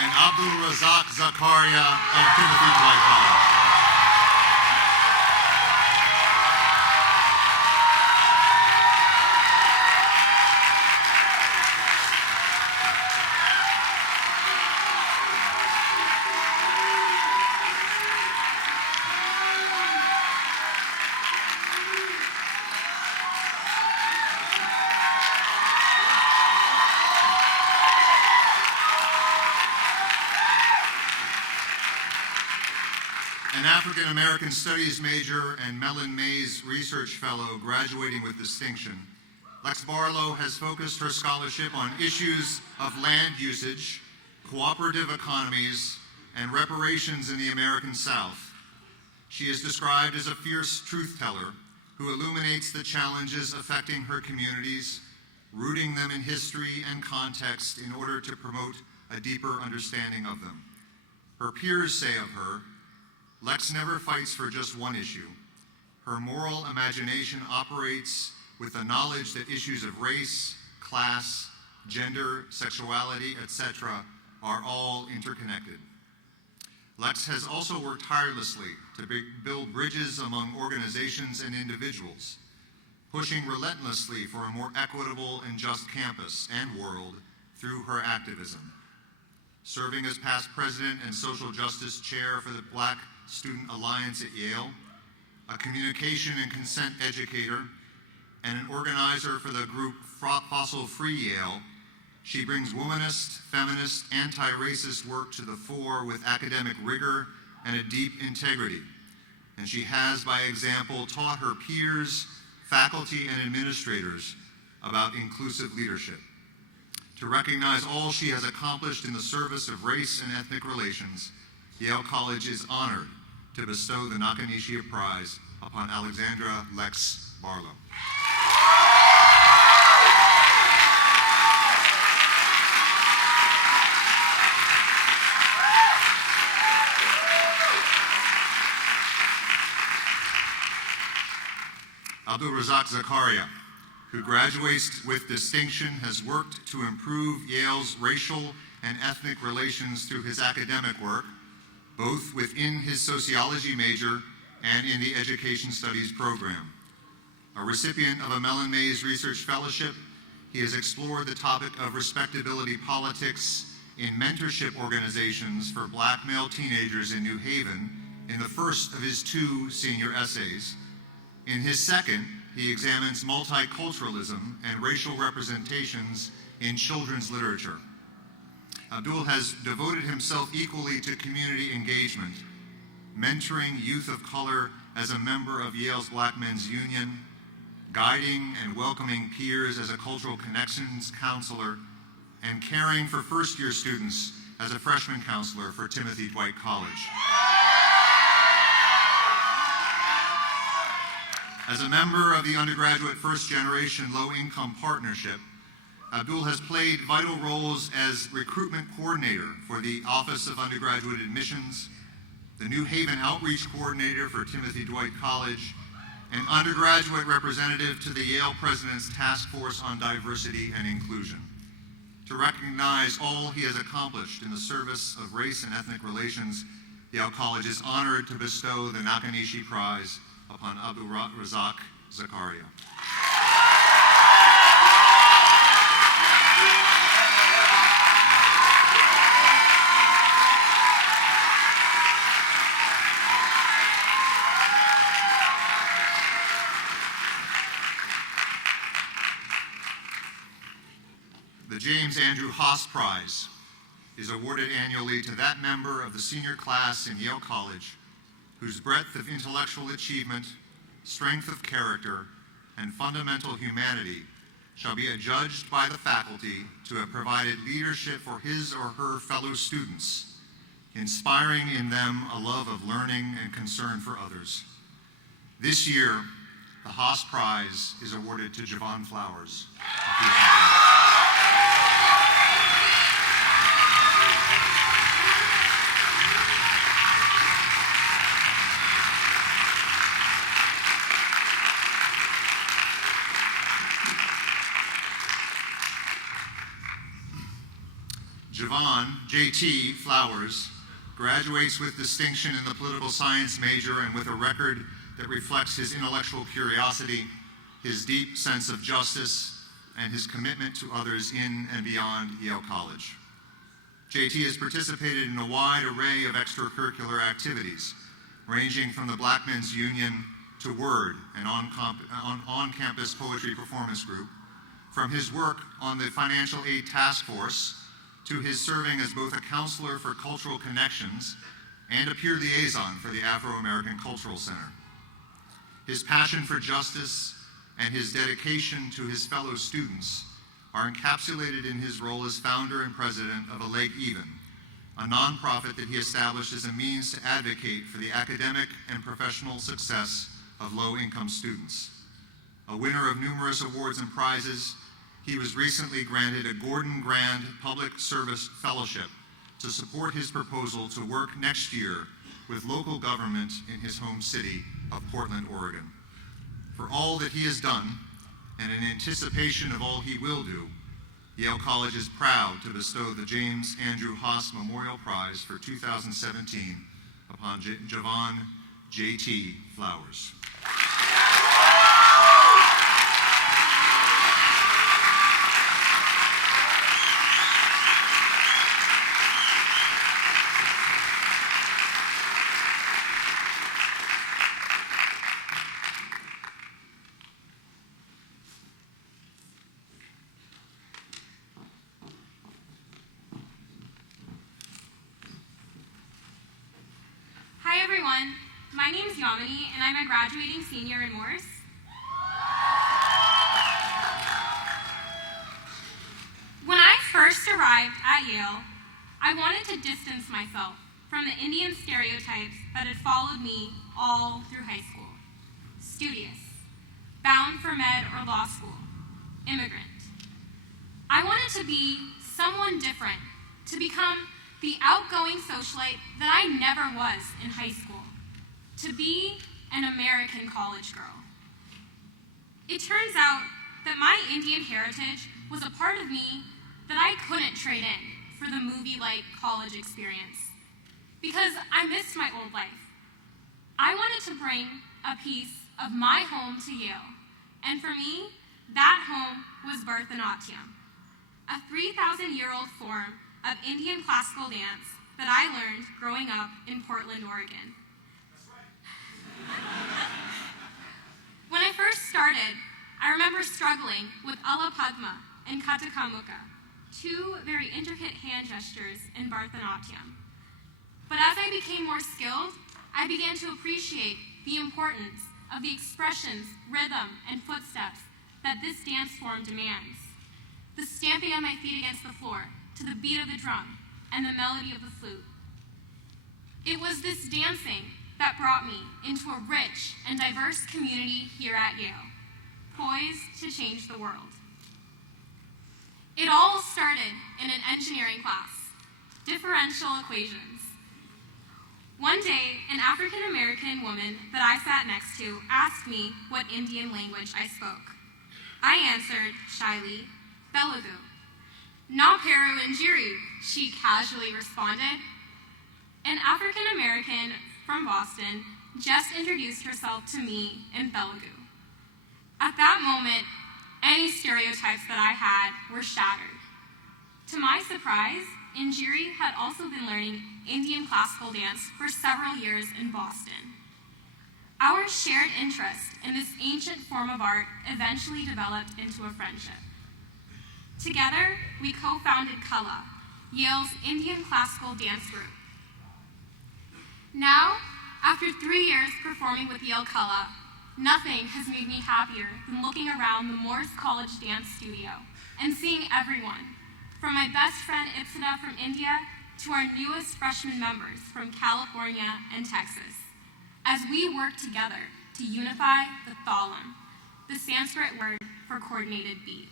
and Abdul Razak Zakaria of Timothy Dwight College. An African American Studies major and Mellon Mays Research Fellow graduating with distinction, Lex Barlow has focused her scholarship on issues of land usage, cooperative economies, and reparations in the American South. She is described as a fierce truth-teller who illuminates the challenges affecting her communities, rooting them in history and context in order to promote a deeper understanding of them. Her peers say of her, Lex never fights for just one issue. Her moral imagination operates with the knowledge that issues of race, class, gender, sexuality, etc. are all interconnected. Lex has also worked tirelessly to build bridges among organizations and individuals, pushing relentlessly for a more equitable and just campus and world through her activism. Serving as past president and social justice chair for the Black Student Alliance at Yale, a communication and consent educator, and an organizer for the group Fossil Free Yale, she brings womanist, feminist, anti-racist work to the fore with academic rigor and a deep integrity. And she has, by example, taught her peers, faculty, and administrators about inclusive leadership. To recognize all she has accomplished in the service of race and ethnic relations, Yale College is honored to bestow the Konishi Prize upon Alexandra Lex Barlow. Abdul Razak Zakaria, who graduates with distinction, has worked to improve Yale's racial and ethnic relations through his academic work, both within his sociology major and in the education studies program. A recipient of a Mellon Mays Research Fellowship, he has explored the topic of respectability politics in mentorship organizations for Black male teenagers in New Haven in the first of his 2 senior essays. In his second, he examines multiculturalism and racial representations in children's literature. Abdul has devoted himself equally to community engagement, mentoring youth of color as a member of Yale's Black Men's Union, guiding and welcoming peers as a cultural connections counselor, and caring for first-year students as a freshman counselor for Timothy Dwight College. As a member of the undergraduate first-generation low-income partnership, Abdul has played vital roles as recruitment coordinator for the Office of Undergraduate Admissions, the New Haven outreach coordinator for Timothy Dwight College, and undergraduate representative to the Yale President's Task Force on Diversity and Inclusion. To recognize all he has accomplished in the service of race and ethnic relations, Yale College is honored to bestow the Konishi Prize upon Aburazak Zakaria. The James Andrew Haas Prize is awarded annually to that member of the senior class in Yale College whose breadth of intellectual achievement, strength of character, and fundamental humanity shall be adjudged by the faculty to have provided leadership for his or her fellow students, inspiring in them a love of learning and concern for others. This year, the Haas Prize is awarded to Jevon Flowers. Jevon Jt Flowers graduates with distinction in the political science major and with a record that reflects his intellectual curiosity, his deep sense of justice, and his commitment to others in and beyond Yale College. JT has participated in a wide array of extracurricular activities, ranging from the Black Men's Union to Word, an on-campus poetry performance group, from his work on the Financial Aid Task Force to his serving as both a counselor for cultural connections and a peer liaison for the Afro-American Cultural Center. His passion for justice and his dedication to his fellow students are encapsulated in his role as founder and president of A Leg Even, a nonprofit that he established as a means to advocate for the academic and professional success of low-income students. A winner of numerous awards and prizes, he was recently granted a Gordon Grand Public Service Fellowship to support his proposal to work next year with local government in his home city of Portland, Oregon. For all that he has done, and in anticipation of all he will do, Yale College is proud to bestow the James Andrew Haas Memorial Prize for 2017 upon Jevon Jt Flowers. Hi everyone, my name is Yamini and I'm a graduating senior in Morse. When I first arrived at Yale, I wanted to distance myself from the Indian stereotypes that had followed me all through high school. Studious, bound for med or law school, immigrant. I wanted to be someone different, to become the outgoing socialite that I never was in high school, to be an American college girl. It turns out that my Indian heritage was a part of me that I couldn't trade in for the movie-like college experience, because I missed my old life. I wanted to bring a piece of my home to Yale, and for me, that home was Bharatanatyam, a 3,000-year-old form of Indian classical dance that I learned growing up in Portland, Oregon. That's right. When I first started, I remember struggling with Ala Padma and Katakamuka, two very intricate hand gestures in Bharatanatyam. But as I became more skilled, I began to appreciate the importance of the expressions, rhythm, and footsteps that this dance form demands. The stamping of my feet against the floor to the beat of the drum and the melody of the flute. It was this dancing that brought me into a rich and diverse community here at Yale, poised to change the world. It all started in an engineering class, differential equations. One day, an African-American woman that I sat next to asked me what Indian language I spoke. I answered, shyly, Telugu. "Na peru injiri," she casually responded. An African-American from Boston just introduced herself to me in Telugu. At that moment, any stereotypes that I had were shattered. To my surprise, Injiri had also been learning Indian classical dance for several years in Boston. Our shared interest in this ancient form of art eventually developed into a friendship. Together, we co-founded Kala, Yale's Indian classical dance group. Now, after 3 years performing with Yale Kala, nothing has made me happier than looking around the Morse College dance studio and seeing everyone, from my best friend Ipsida from India to our newest freshman members from California and Texas, as we work together to unify the thalam, the Sanskrit word for coordinated beat.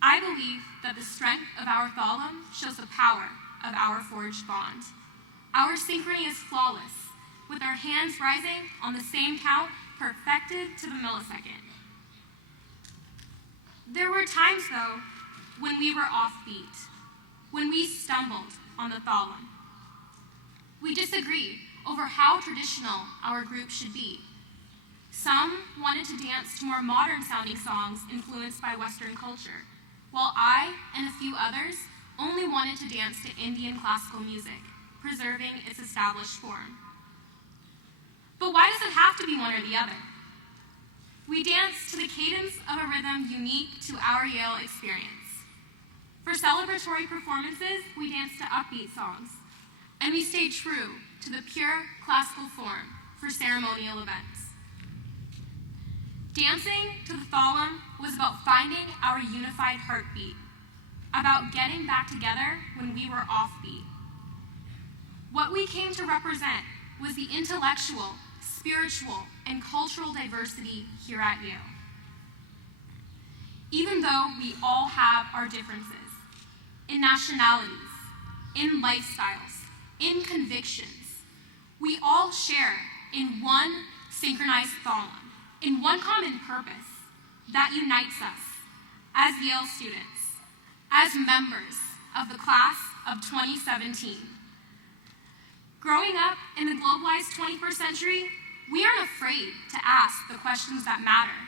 I believe that the strength of our thalam shows the power of our forged bond. Our synchrony is flawless, with our hands rising on the same count, perfected to the millisecond. There were times, though, when we were offbeat, when we stumbled on the thalam. We disagreed over how traditional our group should be. Some wanted to dance to more modern-sounding songs influenced by Western culture, while I and a few others only wanted to dance to Indian classical music, preserving its established form. But why does it have to be one or the other? We dance to the cadence of a rhythm unique to our Yale experience. For celebratory performances, we dance to upbeat songs, and we stay true to the pure classical form for ceremonial events. Dancing to the thalam was about finding our unified heartbeat, about getting back together when we were offbeat. What we came to represent was the intellectual, spiritual, and cultural diversity here at Yale. Even though we all have our differences in nationalities, in lifestyles, in convictions, we all share in one synchronized thalam, in one common purpose that unites us as Yale students, as members of the class of 2017. Growing up in the globalized 21st century, we aren't afraid to ask the questions that matter.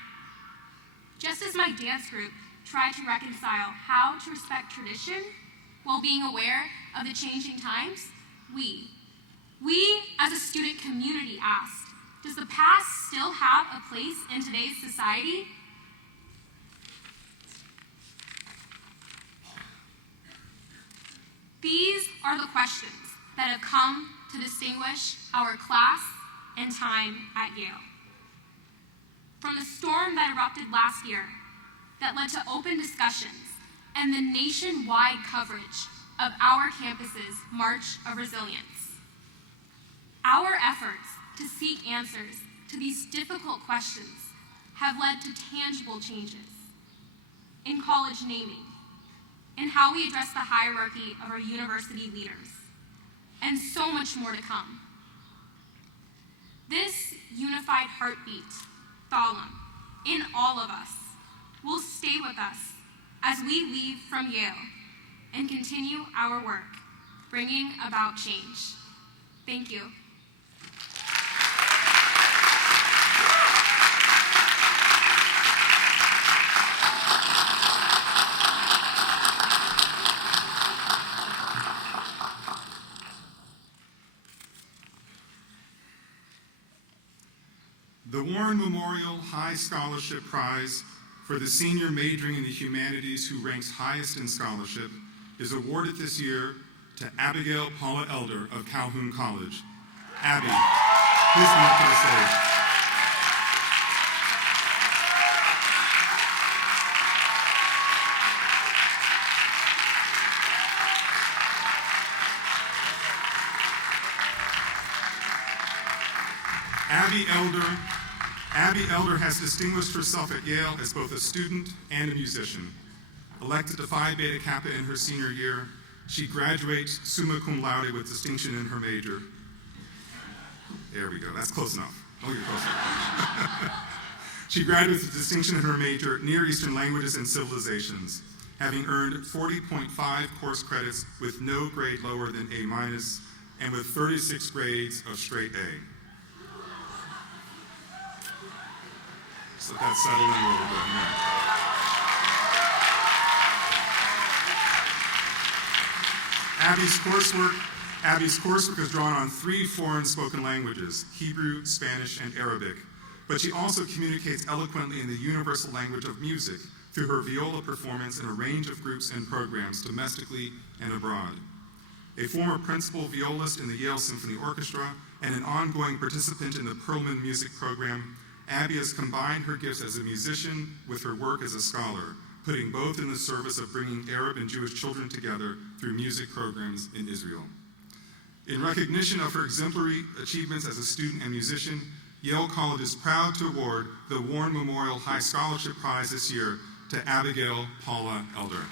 Just as my dance group tried to reconcile how to respect tradition while being aware of the changing times, we as a student community asked, does the past still have a place in today's society? These are the questions that have come to distinguish our class and time at Yale. From the storm that erupted last year that led to open discussions and the nationwide coverage of our campus's March of Resilience, our efforts to seek answers to these difficult questions have led to tangible changes in college naming, in how we address the hierarchy of our university leaders, and so much more to come. This unified heartbeat, thalam, in all of us, will stay with us as we leave from Yale and continue our work, bringing about change. Thank you. The Warren Memorial High Scholarship Prize for the senior majoring in the Humanities who ranks highest in scholarship is awarded this year to Abigail Paula Elder of Calhoun College. Abby, please come up to the stage. Abby Elder has distinguished herself at Yale as both a student and a musician. Elected to Phi Beta Kappa in her senior year, she graduates summa cum laude with distinction in her major. There we go, that's close enough. Don't get closer. She graduates with distinction in her major, Near Eastern Languages and Civilizations, having earned 40.5 course credits with no grade lower than A- and with 36 grades of straight A. So let that settle in a little bit. Abby's coursework is drawn on 3 foreign spoken languages, Hebrew, Spanish, and Arabic, but she also communicates eloquently in the universal language of music through her viola performance in a range of groups and programs domestically and abroad. A former principal violist in the Yale Symphony Orchestra and an ongoing participant in the Perlman Music Program, Abby has combined her gifts as a musician with her work as a scholar, putting both in the service of bringing Arab and Jewish children together through music programs in Israel. In recognition of her exemplary achievements as a student and musician, Yale College is proud to award the Warren Memorial High Scholarship Prize this year to Abigail Paula Elder.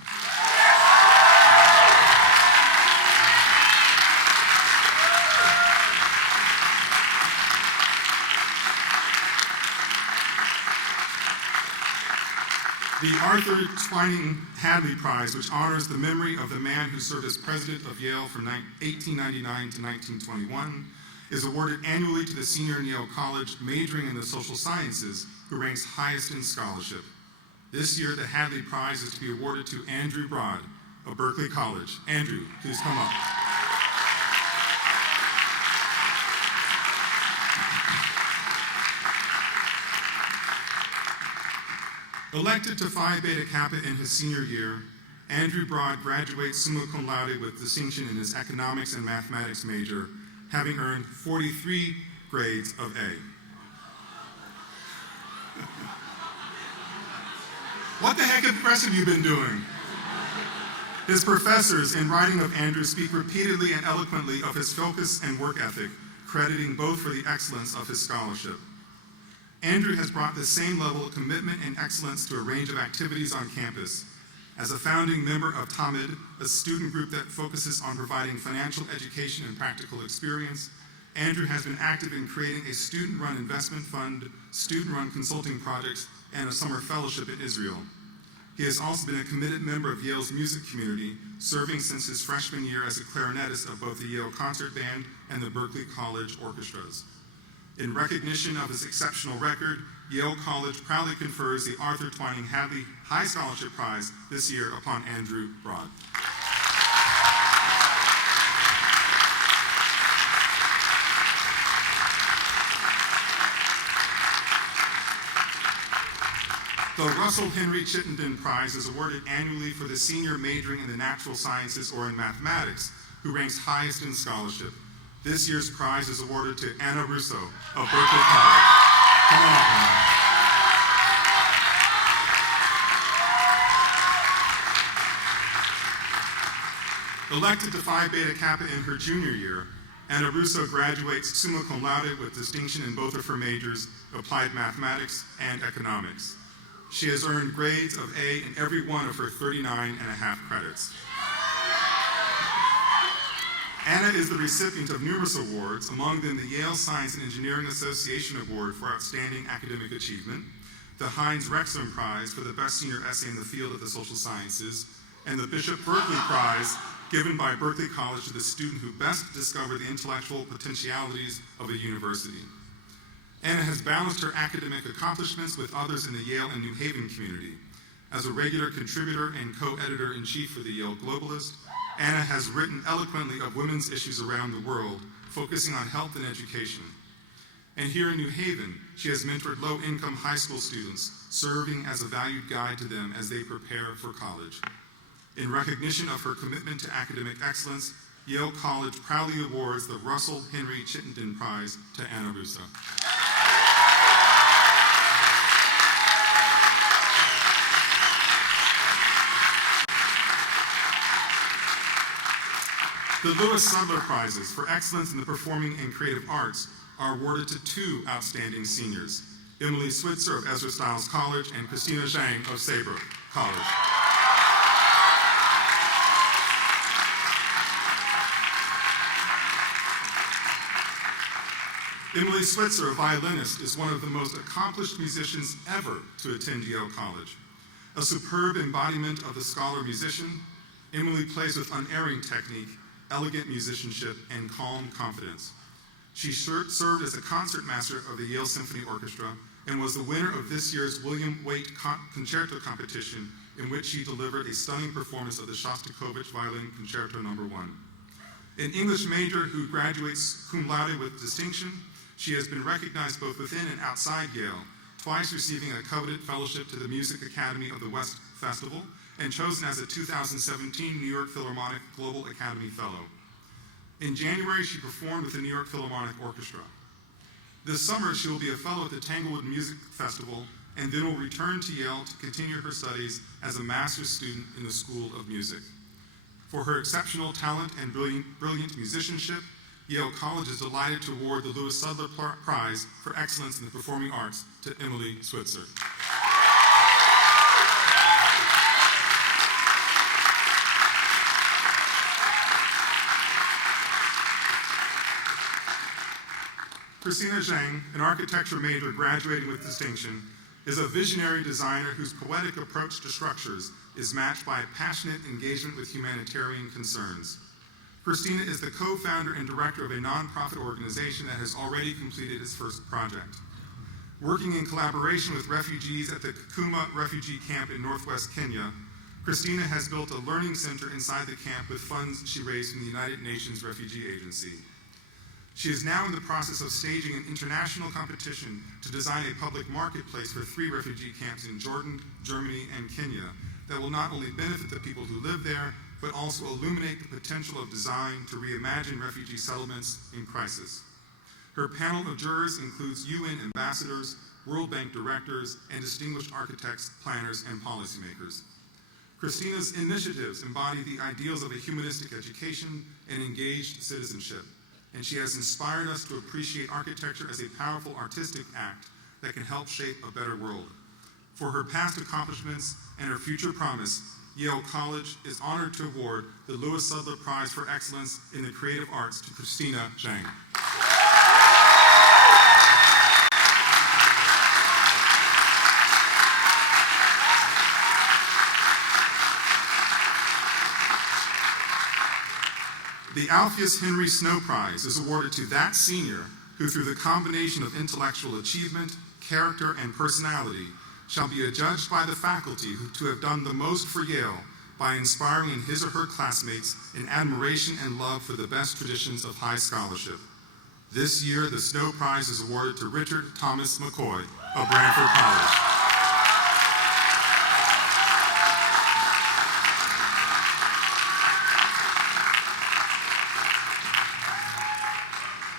The Arthur Twining Hadley Prize, which honors the memory of the man who served as president of Yale from 1899 to 1921, is awarded annually to the senior in Yale College majoring in the social sciences who ranks highest in scholarship. This year, the Hadley Prize is to be awarded to Andrew Broad of Berkeley College. Andrew, please come up. Elected to Phi Beta Kappa in his senior year, Andrew Broad graduates summa cum laude with distinction in his economics and mathematics major, having earned 43 grades of A. What the heck of press have you been doing? His professors in writing of Andrew speak repeatedly and eloquently of his focus and work ethic, crediting both for the excellence of his scholarship. Andrew has brought the same level of commitment and excellence to a range of activities on campus. As a founding member of TAMID, a student group that focuses on providing financial education and practical experience, Andrew has been active in creating a student-run investment fund, student-run consulting projects, and a summer fellowship in Israel. He has also been a committed member of Yale's music community, serving since his freshman year as a clarinetist of both the Yale Concert Band and the Berkeley College orchestras. In recognition of his exceptional record, Yale College proudly confers the Arthur Twining Hadley High Scholarship Prize this year upon Andrew Broad. The Russell Henry Chittenden Prize is awarded annually for the senior majoring in the natural sciences or in mathematics, who ranks highest in scholarship. This year's prize is awarded to Anna Russo of Berkeley College. Come on up, Anna. Elected to Phi Beta Kappa in her junior year, Anna Russo graduates summa cum laude with distinction in both of her majors, applied mathematics and economics. She has earned grades of A in every one of her 39.5 credits. Anna is the recipient of numerous awards, among them the Yale Science and Engineering Association Award for Outstanding Academic Achievement, the Heinz Wrexham Prize for the Best Senior Essay in the Field of the Social Sciences, and the Bishop Berkeley Prize given by Berkeley College to the student who best discovered the intellectual potentialities of a university. Anna has balanced her academic accomplishments with others in the Yale and New Haven community. As a regular contributor and co-editor-in-chief for the Yale Globalist, Anna has written eloquently of women's issues around the world, focusing on health and education. And here in New Haven, she has mentored low-income high school students, serving as a valued guide to them as they prepare for college. In recognition of her commitment to academic excellence, Yale College proudly awards the Russell Henry Chittenden Prize to Abruzzo. The Louis Sudler Prizes for excellence in the performing and creative arts are awarded to two outstanding seniors, Emily Switzer of Ezra Stiles College and Christina Zhang of Saybrook College. Emily Switzer, a violinist, is one of the most accomplished musicians ever to attend Yale College. A superb embodiment of the scholar musician, Emily plays with unerring technique, elegant musicianship, and calm confidence. She served as a concertmaster of the Yale Symphony Orchestra and was the winner of this year's William Waite Concerto Competition, in which she delivered a stunning performance of the Shostakovich Violin Concerto No. 1. An English major who graduates cum laude with distinction, she has been recognized both within and outside Yale, twice receiving a coveted fellowship to the Music Academy of the West Festival, and chosen as a 2017 New York Philharmonic Global Academy Fellow. In January, she performed with the New York Philharmonic Orchestra. This summer, she will be a fellow at the Tanglewood Music Festival, and then will return to Yale to continue her studies as a master's student in the School of Music. For her exceptional talent and brilliant musicianship, Yale College is delighted to award the Louis Sudler Prize for Excellence in the Performing Arts to Emily Switzer. Christina Zhang, an architecture major graduating with distinction, is a visionary designer whose poetic approach to structures is matched by a passionate engagement with humanitarian concerns. Christina is the co-founder and director of a nonprofit organization that has already completed its first project. Working in collaboration with refugees at the Kakuma refugee camp in northwest Kenya, Christina has built a learning center inside the camp with funds she raised from the United Nations Refugee Agency. She is now in the process of staging an international competition to design a public marketplace for 3 refugee camps in Jordan, Germany, and Kenya that will not only benefit the people who live there, but also illuminate the potential of design to reimagine refugee settlements in crisis. Her panel of jurors includes UN ambassadors, World Bank directors, and distinguished architects, planners, and policymakers. Christina's initiatives embody the ideals of a humanistic education and engaged citizenship, and she has inspired us to appreciate architecture as a powerful artistic act that can help shape a better world. For her past accomplishments and her future promise, Yale College is honored to award the Louis Sudler Prize for Excellence in the Creative Arts to Christina Zhang. The Alpheus Henry Snow Prize is awarded to that senior who, through the combination of intellectual achievement, character, and personality, shall be adjudged by the faculty to have done the most for Yale by inspiring in his or her classmates an admiration and love for the best traditions of high scholarship. This year, the Snow Prize is awarded to Richard Thomas McCoy of Branford College.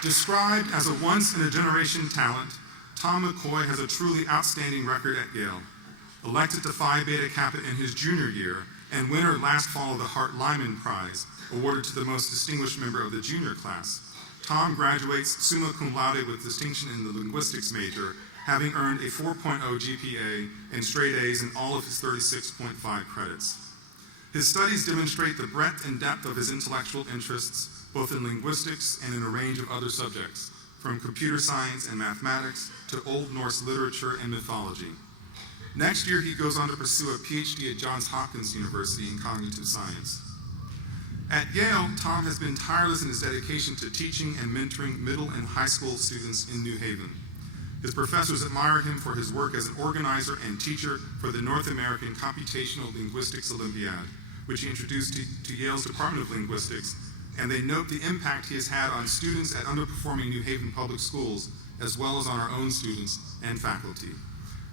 Described as a once-in-a-generation talent, Tom McCoy has a truly outstanding record at Yale. Elected to Phi Beta Kappa in his junior year, and winner last fall of the Hart-Lyman Prize, awarded to the most distinguished member of the junior class, Tom graduates summa cum laude with distinction in the linguistics major, having earned a 4.0 GPA and straight A's in all of his 36.5 credits. His studies demonstrate the breadth and depth of his intellectual interests, both in linguistics and in a range of other subjects, from computer science and mathematics to Old Norse literature and mythology. Next year, he goes on to pursue a PhD at Johns Hopkins University in cognitive science. At Yale, Tom has been tireless in his dedication to teaching and mentoring middle and high school students in New Haven. His professors admire him for his work as an organizer and teacher for the North American Computational Linguistics Olympiad, which he introduced to Yale's Department of Linguistics, and they note the impact he has had on students at underperforming New Haven public schools, as well as on our own students and faculty.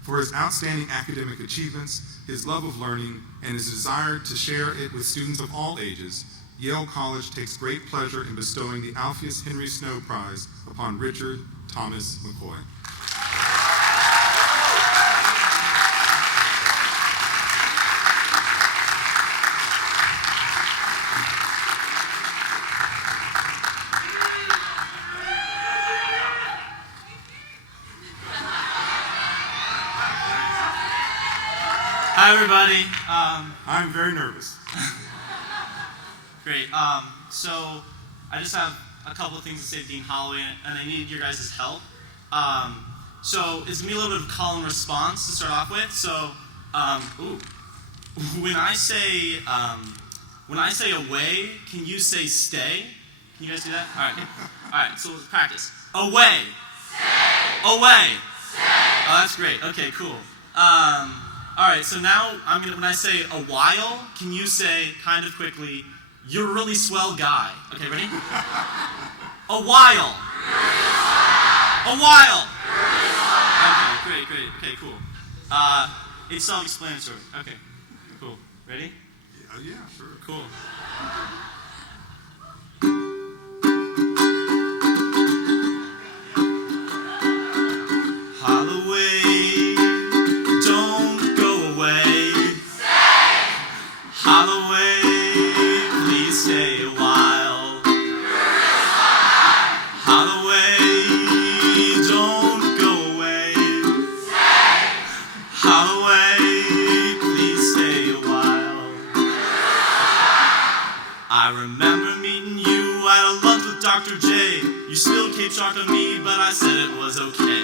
For his outstanding academic achievements, his love of learning, and his desire to share it with students of all ages, Yale College takes great pleasure in bestowing the Alpheus Henry Snow Prize upon Richard Thomas McCoy. Hi, everybody. I'm very nervous. Great. So I just have a couple of things to say to Dean Holloway, and I need your guys' help. So it's gonna be a little bit of call and response to start off with. So, when I say away, can you say stay? Can you guys do that? All right. All right. So let's practice. Away. Stay. Away. Stay. Oh, that's great. Okay. Cool. All right, so now when I say a while, can you say kind of quickly, you're a really swell guy? Okay, ready? A while. A while. Okay, great. Okay, cool. It's self-explanatory. Okay, cool. Ready? Yeah, sure. Cool. Holloway. Holloway, please stay a while. Holloway, don't go away. Holloway, please stay a while. I remember meeting you at a lunch with Dr. J. You spilled Cape Shark on me, but I said it was okay.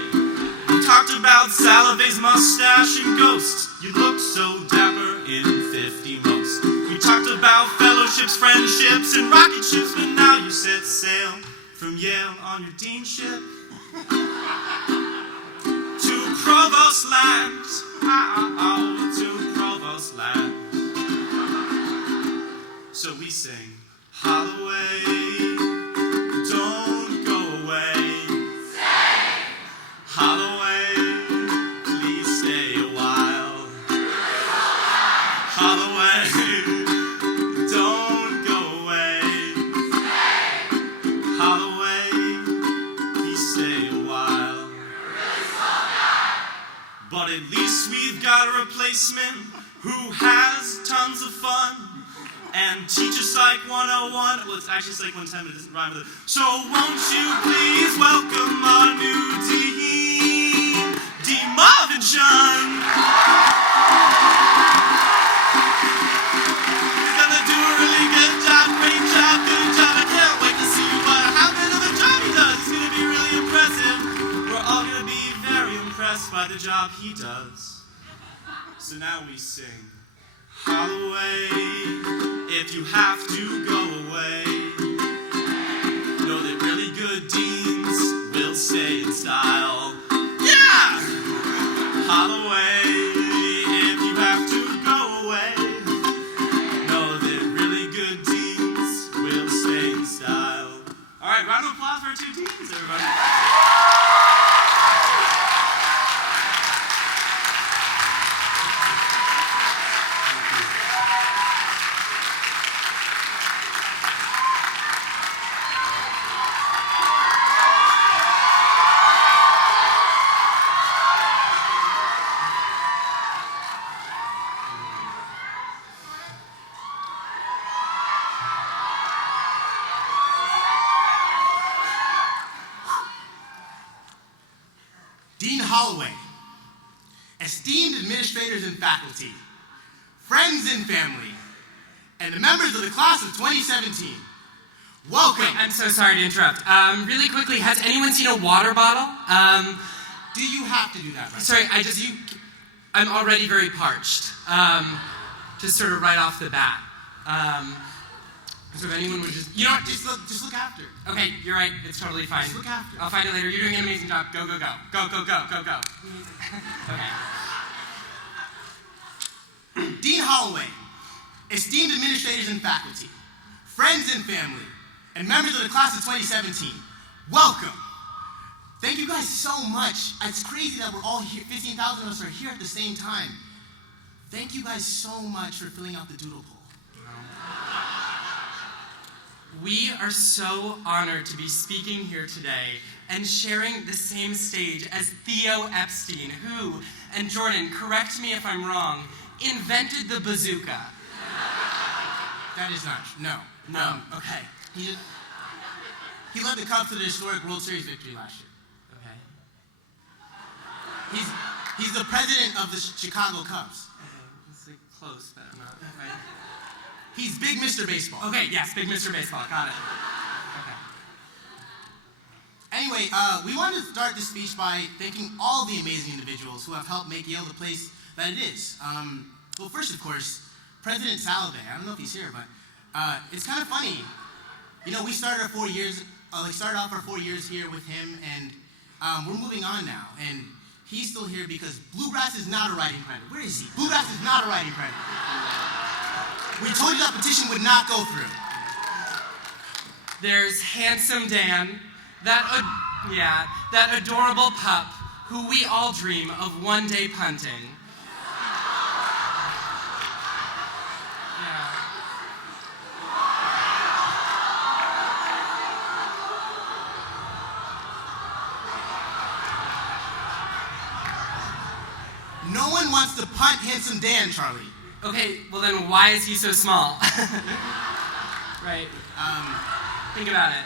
We talked about Salive's mustache and ghosts. You looked so dapper in 50 most. We talked about fellowships, friendships, and rocket ships, but now you set sail from Yale on your deanship to Provost Land. To Provost Land. So we sing, Holloway, don't go away. Stay. Holloway, please stay a while. Holloway, don't go away. Stay. Holloway, please stay a while. But at least we've got a replacement who has tons of fun and teaches Psych 101. Well, it's actually Psych 110, but it doesn't rhyme with it. So won't you please welcome our new Dean, Dean Marvin Shun. He's gonna do a really good job, great job, good job. I can't wait to see how good of a job he does. It's gonna be really impressive. We're all gonna be very impressed by the job he does. So now we sing, Holloway, if you have to go away, know that really good deans will stay in style. Yeah! Holloway, if you have to go away, know that really good deans will stay in style. All right, round of applause for our two deans, everybody. Dean Holloway, esteemed administrators and faculty, friends and family, and the members of the class of 2017, welcome. Wait, I'm so sorry to interrupt. Really quickly, has anyone seen a water bottle? Do you have to do that, right? Sorry, I'm already very parched. Just sort of right off the bat. So if anyone would just, You know what, just look after. Okay, you're right, it's totally fine. Just look after. I'll find it later. You're doing an amazing job. Go, go, go. Go, go, go, go, go. Okay. Dean Holloway, esteemed administrators and faculty, friends and family, and members of the class of 2017, welcome. Thank you guys so much. It's crazy that we're all here, 15,000 of us are here at the same time. Thank you guys so much for filling out the doodle poll. We are so honored to be speaking here today and sharing the same stage as Theo Epstein, who, and Jordan, correct me if I'm wrong, invented the bazooka. That is not true. No. Okay. He led the Cubs to the historic World Series victory last year. Okay. He's the president of the Chicago Cubs. It's like close, but I'm not. Okay. He's Big Mr. Baseball. Okay, yes, Big Mr. Baseball. Got it. Okay. Anyway, we wanted to start this speech by thanking all the amazing individuals who have helped make Yale the place that it is. Well, first, of course, President Laude. I don't know if he's here, but it's kind of funny. You know, we started our 4 years, started off our 4 years here with him, and we're moving on now. And he's still here because bluegrass is not a writing credit. Where is he? Bluegrass is not a writing credit. We told you that petition would not go through. There's handsome Dan, that adorable pup who we all dream of one day punting. Yeah. No one wants to punt handsome Dan, Charlie. Okay, well then why is he so small? Right. Think about it.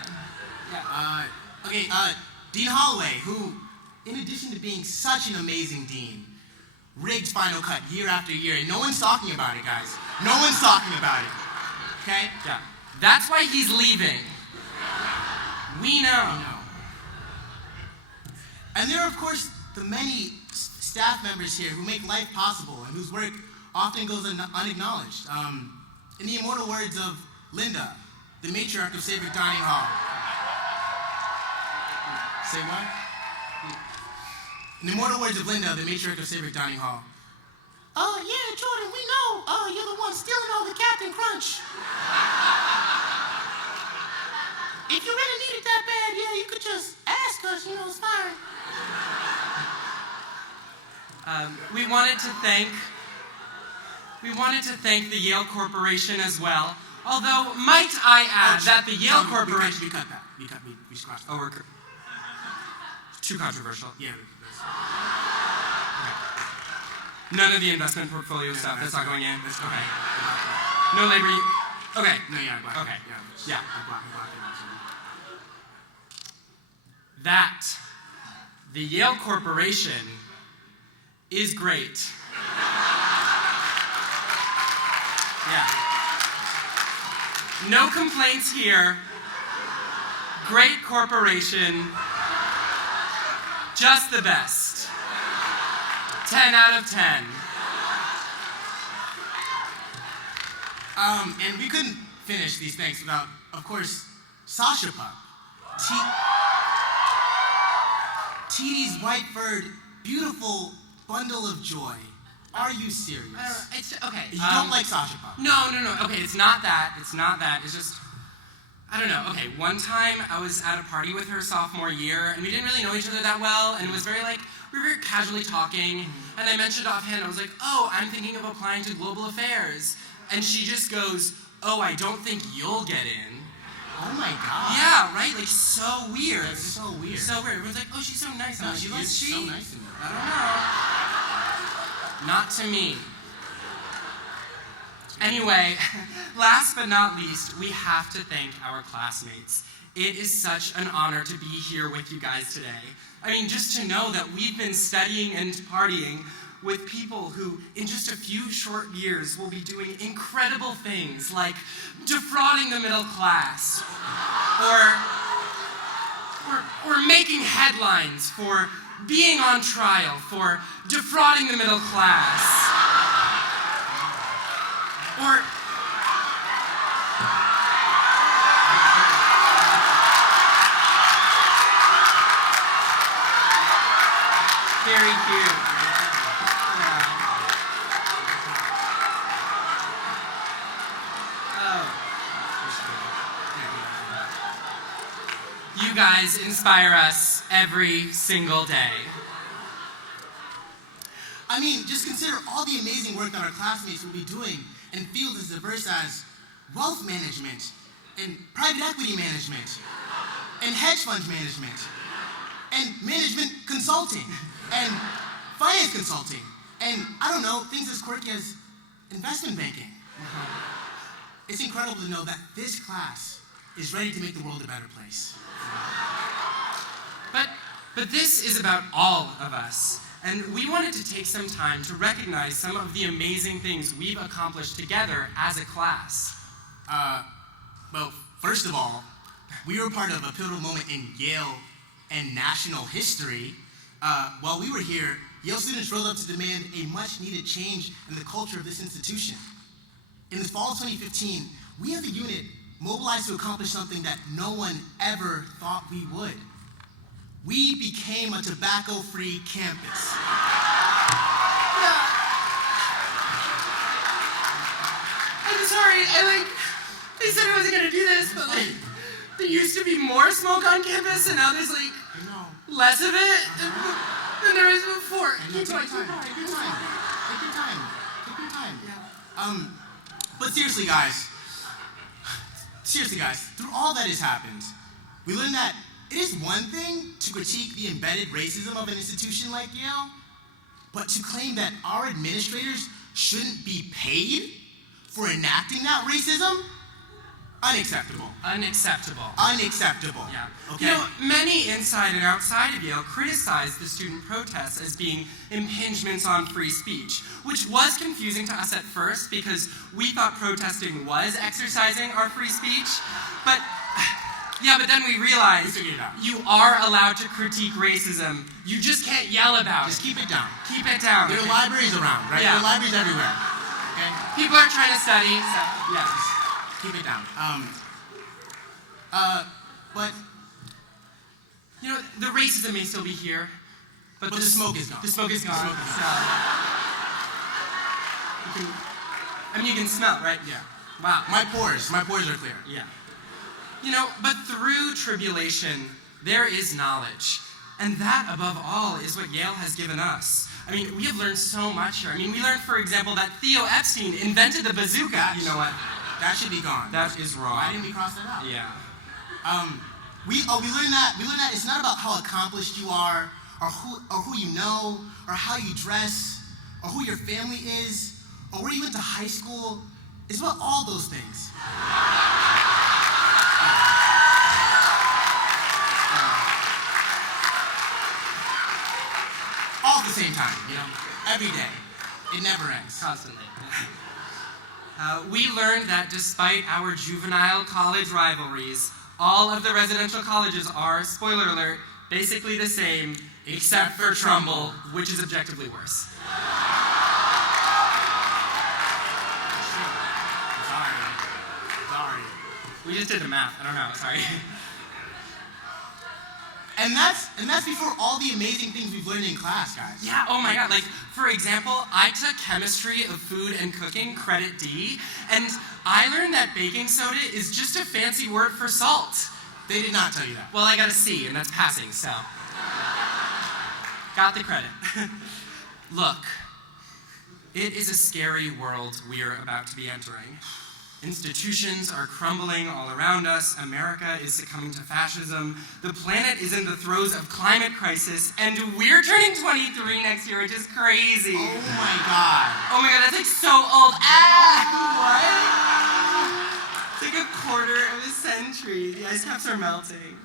Yeah. Dean Holloway, who, in addition to being such an amazing dean, rigged Final Cut year after year, and no one's talking about it, guys. No one's talking about it. Okay? Yeah. That's why he's leaving. We know. And there are, of course, the many staff members here who make life possible and whose work often goes unacknowledged. In the immortal words of Linda, the matriarch of Savior Dining Hall. Say what? In the immortal words of Linda, the matriarch of Savior Dining Hall. Oh, yeah, Jordan, we know. Oh, you're the one stealing all the Captain Crunch. If you really need it that bad, yeah, you could just ask us, it's fine. We wanted to thank the Yale Corporation as well. Although, might I add that the Yale Corporation... We cut that. We scratched that. Oh, too controversial. Yeah. Okay. None of the investment portfolio stuff. That's not going in. That's okay. No labor. Okay. No, yeah. Okay. Yeah. That the Yale Corporation is great. Yeah. No complaints here. Great corporation. Just the best. 10 out of 10. And we couldn't finish these things without, of course, Sasha Pup. TD's white-furred, beautiful bundle of joy. Are you serious? Okay. You don't like Sasha Pup? No. Okay, it's not that. It's just, I don't know. Okay, one time I was at a party with her sophomore year, and we didn't really know each other that well, and it was very we were very casually talking, and I mentioned offhand, I was like, oh, I'm thinking of applying to Global Affairs. And she just goes, oh, I don't think you'll get in. Oh my God. Yeah, right? So weird. That's so weird. So weird. Everyone's like, oh, she's so nice. No, she is so nice to me. I don't know. Not to me. Anyway, last but not least, we have to thank our classmates. It is such an honor to be here with you guys today. I mean, just to know that we've been studying and partying with people who, in just a few short years, will be doing incredible things like defrauding the middle class, or making headlines for being on trial for defrauding the middle class, or very cute. You guys inspire us every single day. I mean, just consider all the amazing work that our classmates will be doing in fields as diverse as wealth management, and private equity management, and hedge fund management, and management consulting, and finance consulting, and I don't know, things as quirky as investment banking. It's incredible to know that this class is ready to make the world a better place. But this is about all of us. And we wanted to take some time to recognize some of the amazing things we've accomplished together as a class. Well, first of all, we were part of a pivotal moment in Yale and national history. While we were here, Yale students rose up to demand a much-needed change in the culture of this institution. In the fall of 2015, we as a unit mobilized to accomplish something that no one ever thought we would. We became a tobacco-free campus. I'm sorry, they said I wasn't gonna do this, but there used to be more smoke on campus, and now there's less of it than there was before. Take your time. Yeah. But seriously, guys, through all that has happened, we learned that it is one thing to critique the embedded racism of an institution like Yale, but to claim that our administrators shouldn't be paid for enacting that racism? Unacceptable. Yeah. Okay. You know, many inside and outside of Yale criticized the student protests as being impingements on free speech, which was confusing to us at first because we thought protesting was exercising our free speech. But then we realized you are allowed to critique racism. You just can't yell about it. Just keep it down. Keep it down. There are libraries around, right? Yeah. There are libraries everywhere. Okay? People are trying to study, so yeah. Keep it down. But you know, the racism may still be here, but the smoke is gone. The smoke is gone. You can smell, right? Yeah. Wow. My pores are clear. Yeah. You know, but through tribulation, there is knowledge. And that, above all, is what Yale has given us. I mean, we have learned so much here. I mean, we learned, for example, that Theo Epstein invented the bazooka. You know what? That should be gone. That is wrong. Why didn't we cross that out? Yeah. We learned that it's not about how accomplished you are, or who you know, or how you dress, or who your family is, or where you went to high school. It's about all those things. All at the same time, you know, every day. It never ends. Constantly. We learned that despite our juvenile college rivalries, all of the residential colleges are, spoiler alert, basically the same, except for Trumbull, which is objectively worse. Sorry. We just did the math. I don't know. Sorry. And that's before all the amazing things we've learned in class, guys. Yeah, oh my god. Like, for example, I took chemistry of food and cooking, credit D, and I learned that baking soda is just a fancy word for salt. They did not tell you that. Well, I got a C, and that's passing, so. Got the credit. Look, it is a scary world we're about to be entering. Institutions are crumbling all around us. America is succumbing to fascism. The planet is in the throes of climate crisis, and we're turning 23 next year, which is crazy. Oh my god. Oh my god, that's like so old. What? It's like a quarter of a century. The ice caps are melting.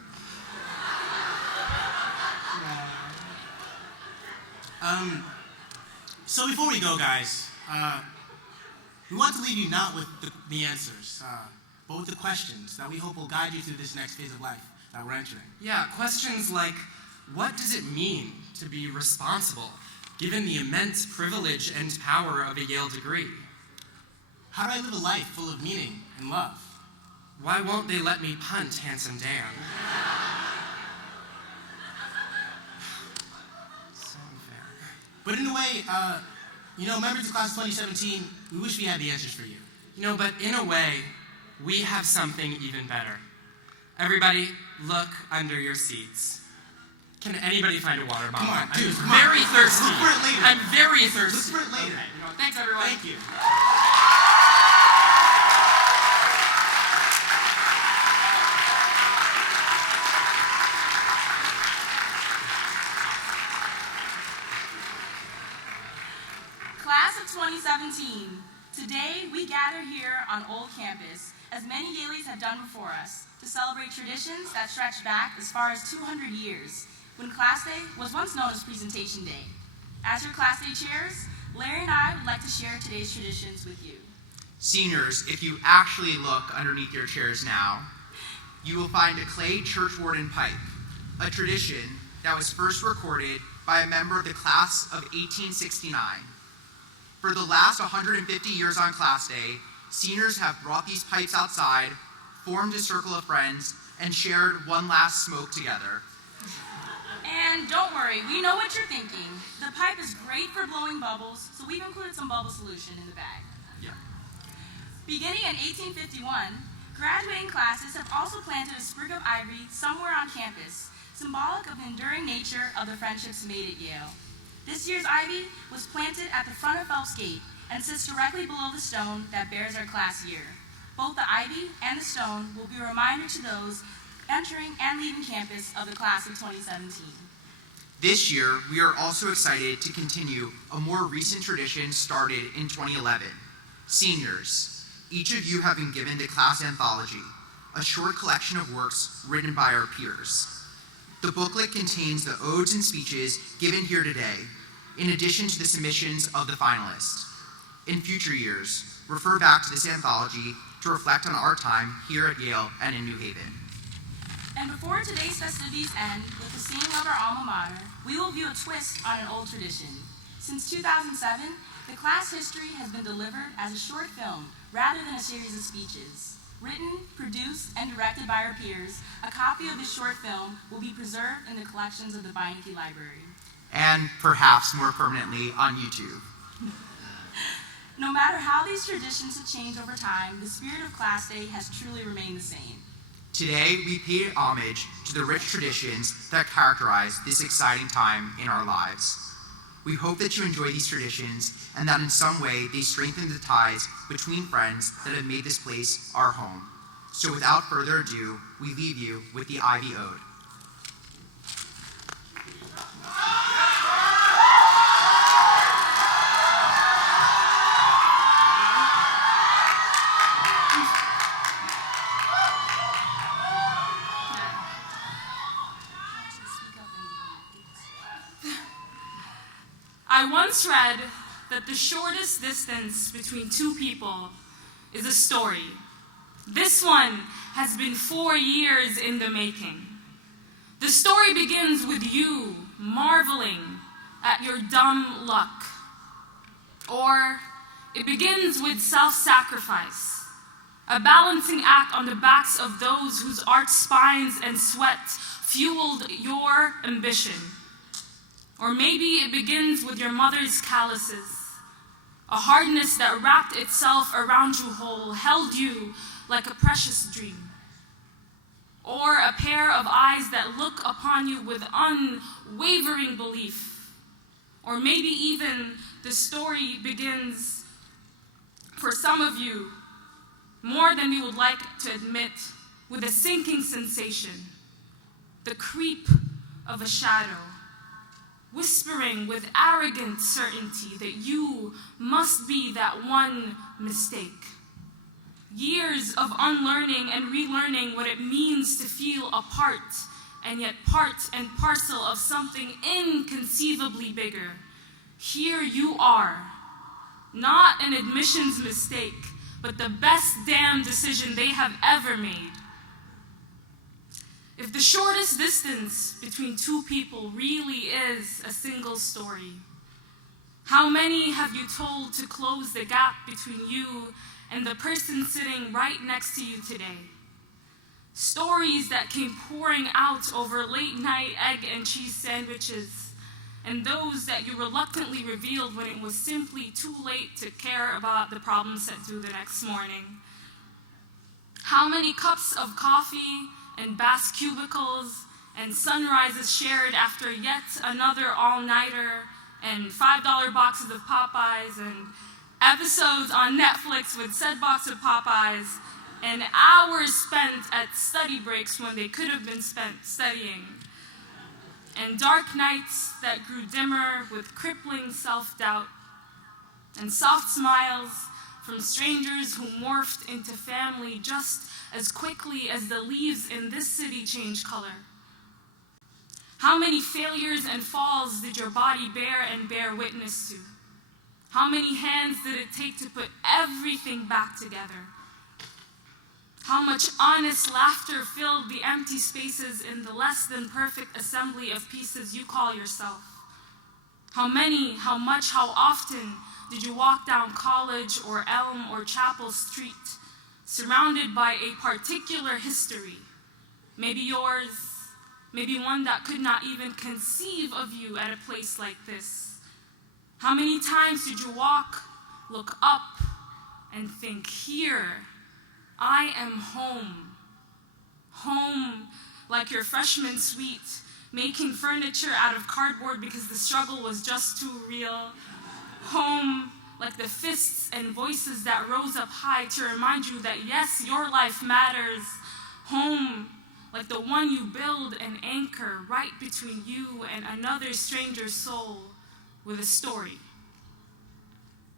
So before we go, guys, we want to leave you not with the answers, but with the questions that we hope will guide you through this next phase of life that we're entering. Yeah, questions like, what does it mean to be responsible, given the immense privilege and power of a Yale degree? How do I live a life full of meaning and love? Why won't they let me punt Handsome Dan? So unfair. But in a way, members of class of 2017, we wish we had the answers for you. You know, but in a way, we have something even better. Everybody, look under your seats. Can anybody find a water bottle? Come on, dude, I'm very thirsty. Look for it later. I'm very thirsty. Look for it later. Okay, thanks, everyone. Thank you. 2017. Today, we gather here on Old Campus, as many Yaleys have done before us, to celebrate traditions that stretch back as far as 200 years, when Class Day was once known as Presentation Day. As your Class Day chairs, Larry and I would like to share today's traditions with you. Seniors, if you actually look underneath your chairs now, you will find a clay church warden pipe, a tradition that was first recorded by a member of the class of 1869. For the last 150 years on Class Day, seniors have brought these pipes outside, formed a circle of friends, and shared one last smoke together. And don't worry, we know what you're thinking. The pipe is great for blowing bubbles, so we've included some bubble solution in the bag. Yeah. Beginning in 1851, graduating classes have also planted a sprig of ivy somewhere on campus, symbolic of the enduring nature of the friendships made at Yale. This year's ivy was planted at the front of Phelps Gate and sits directly below the stone that bears our class year. Both the ivy and the stone will be a reminder to those entering and leaving campus of the class of 2017. This year, we are also excited to continue a more recent tradition started in 2011. Seniors, each of you have been given the class anthology, a short collection of works written by our peers. The booklet contains the odes and speeches given here today, in addition to the submissions of the finalists. In future years, refer back to this anthology to reflect on our time here at Yale and in New Haven. And before today's festivities end with the singing of our alma mater, we will view a twist on an old tradition. Since 2007, the class history has been delivered as a short film rather than a series of speeches. Written, produced, and directed by our peers, a copy of this short film will be preserved in the collections of the Beinecke Library. And perhaps more permanently on YouTube. No matter how these traditions have changed over time, the spirit of Class Day has truly remained the same. Today, we pay homage to the rich traditions that characterize this exciting time in our lives. We hope that you enjoy these traditions and that in some way they strengthen the ties between friends that have made this place our home. So without further ado, we leave you with the Ivy Ode. I once read that the shortest distance between two people is a story. This one has been 4 years in the making. The story begins with you marveling at your dumb luck. Or it begins with self-sacrifice, a balancing act on the backs of those whose arched spines and sweat fueled your ambition. Or maybe it begins with your mother's calluses, a hardness that wrapped itself around you whole, held you like a precious dream. Or a pair of eyes that look upon you with unwavering belief. Or maybe even the story begins, for some of you, more than you would like to admit, with a sinking sensation, the creep of a shadow, whispering with arrogant certainty that you must be that one mistake. Years of unlearning and relearning what it means to feel a part, and yet part and parcel of something inconceivably bigger. Here you are, not an admissions mistake, but the best damn decision they have ever made. If the shortest distance between two people really is a single story, how many have you told to close the gap between you and the person sitting right next to you today? Stories that came pouring out over late-night egg and cheese sandwiches, and those that you reluctantly revealed when it was simply too late to care about the problems set due the next morning. How many cups of coffee and bass cubicles and sunrises shared after yet another all-nighter and $5 boxes of Popeyes and episodes on Netflix with said box of Popeyes and hours spent at study breaks when they could have been spent studying, and dark nights that grew dimmer with crippling self-doubt, and soft smiles from strangers who morphed into family just as quickly as the leaves in this city change color. How many failures and falls did your body bear witness to? How many hands did it take to put everything back together? How much honest laughter filled the empty spaces in the less than perfect assembly of pieces you call yourself? How many, how much, how often did you walk down College or Elm or Chapel Street, surrounded by a particular history, maybe yours, maybe one that could not even conceive of you at a place like this? How many times did you walk, look up, and think, here, I am home. Home like your freshman suite, making furniture out of cardboard because the struggle was just too real. Home like the fists and voices that rose up high to remind you that yes, your life matters. Home like the one you build an anchor right between you and another stranger's soul with a story.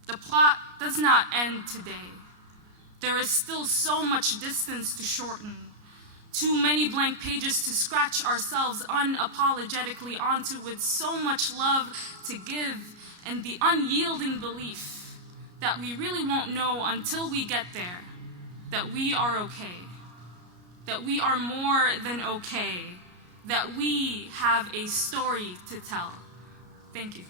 The plot does not end today. There is still so much distance to shorten, too many blank pages to scratch ourselves unapologetically onto with so much love to give and the unyielding belief that we really won't know until we get there, that we are okay, that we are more than okay, that we have a story to tell. Thank you.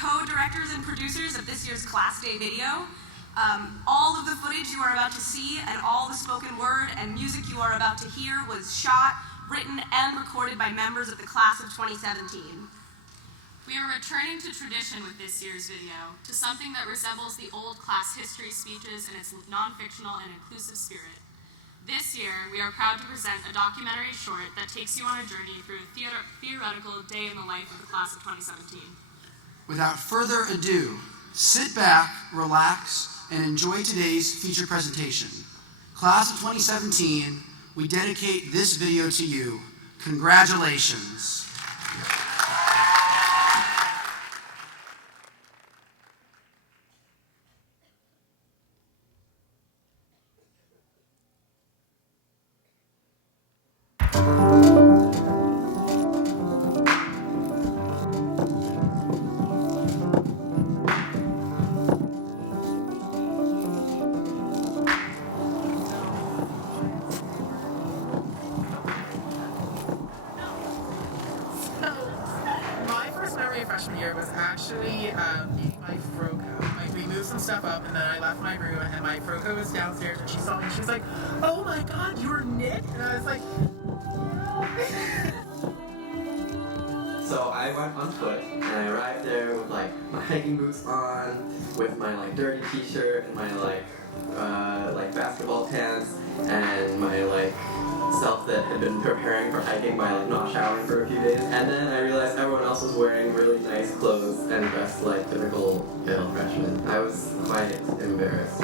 Co-directors and producers of this year's Class Day video. All of the footage you are about to see and all the spoken word and music you are about to hear was shot, written, and recorded by members of the class of 2017. We are returning to tradition with this year's video, to something that resembles the old class history speeches in its non-fictional and inclusive spirit. This year, we are proud to present a documentary short that takes you on a journey through a theoretical day in the life of the class of 2017. Without further ado, sit back, relax, and enjoy today's feature presentation. Class of 2017, we dedicate this video to you. Congratulations. So I went on foot, and I arrived there with like my hiking boots on, with my like dirty t-shirt and my like basketball pants, and my like self that had been preparing for hiking by like not showering for a few days. And then I realized everyone else was wearing really nice clothes and dressed like typical Yale freshmen. I was quite embarrassed.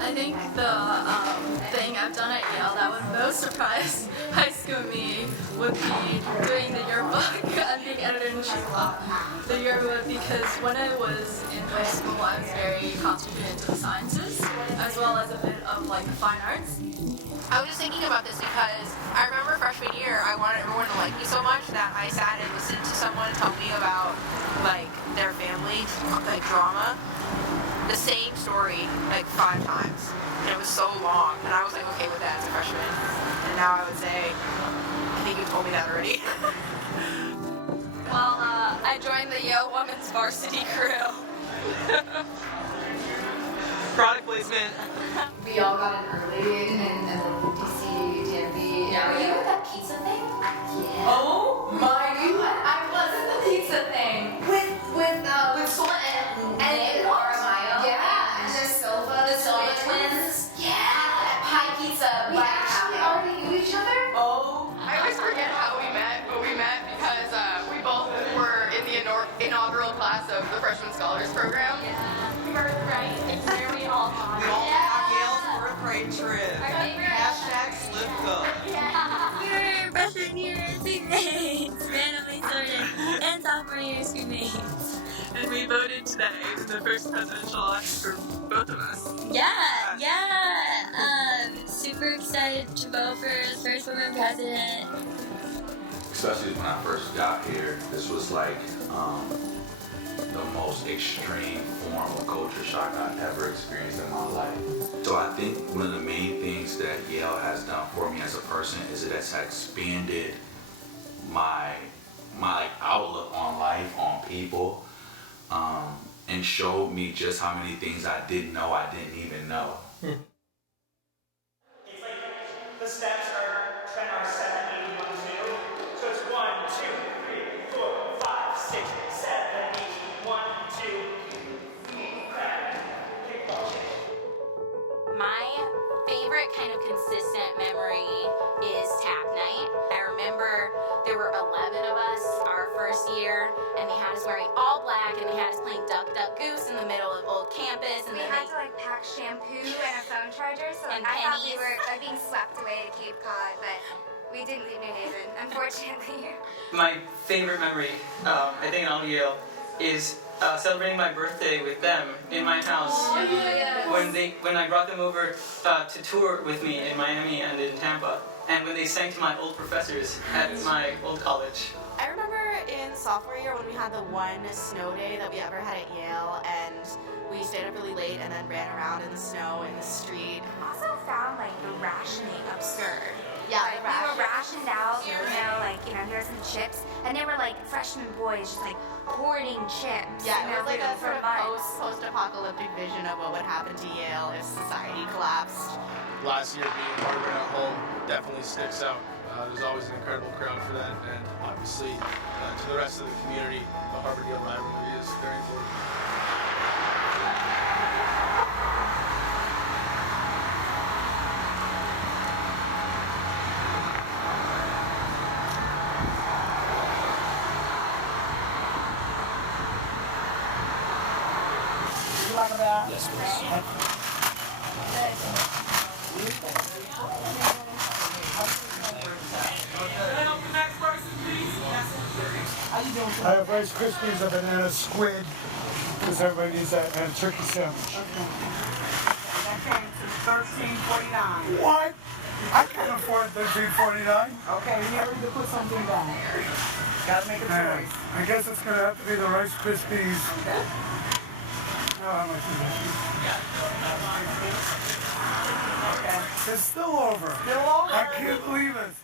I think the thing I've done at Yale that would most surprise high school me would be doing the yearbook and being editor-in-chief of the yearbook, because when I was in high school I was very concentrated into the sciences as well as a bit of like the fine arts. I was just thinking about this because I remember freshman year I wanted everyone to like me so much that I sat and listened to someone tell me about like their family, like drama. The same story like 5 times, and it was so long, and I was like okay with that as a freshman, and now I would say, I think you told me that already. Well, I joined the Yale Women's Varsity crew. Product placement. We all got in early and like DC, DMV. Yeah. Were you at that pizza thing? Yeah. Oh my God! I was at the pizza thing With Sola and Laura. Yeah. And there's the Silva twins. Yeah. Pie pizza. We actually already knew each other. Oh. I always forget how we met, but we met because we both right? It's where we all are. We all have Yale's fourth grade trip. Hashtag slip cup. We're freshman year teammates, randomly sorted, and sophomore year schoolmates. And we voted today in the first presidential election for both of us. Yeah. Super excited to vote for the first woman president. Especially when I first got here, this was like the most extreme form of culture shock I've ever experienced in my life. So I think one of the main things that Yale has done for me as a person is it has expanded my outlook on life, on people, and showed me just how many things I didn't know I didn't even know. It's like the steps are 7, 8, 1, 2. So it's 1, 2, 3, 4, 5, 6, 7, 8, 1, 2. Kickball change. My favorite kind of consistent memory is tap night. I remember there were 11 of us our first year, and they had us wearing all black, and they had us playing Duck, Duck, Goose in the middle of old campus. And we had to like pack shampoo and a phone charger, so like, I thought we were being swept away to Cape Cod, but we didn't leave New Haven, unfortunately. My favorite memory, I think in all of Yale, is celebrating my birthday with them in my house. Oh, yes. When I brought them over to tour with me in Miami and in Tampa, and when they sang to my old professors at my old college. I remember in sophomore year when we had the one snow day that we ever had at Yale, and we stayed up really late and then ran around in the snow in the street. Also found like the rationing absurd. Yeah, like, we were rationed out, here's some chips, and they were like freshman boys just like hoarding chips. Yeah, it was like a sort of months. post-apocalyptic vision of what would happen to Yale if society collapsed. Last year being Harvard at home definitely sticks out. There's always an incredible crowd for that, and obviously to the rest of the community, the Harvard-Yale rivalry is very important. Yes, please. I have Rice Krispies, a banana squid, because everybody needs that, and a turkey sandwich. That came to $13.49. What? I can't afford $13.49. Okay, we have to put something down. Gotta make a choice. I guess it's gonna have to be the Rice Krispies. Okay. How much is it? Okay. It's still over. Still over? I can't believe it.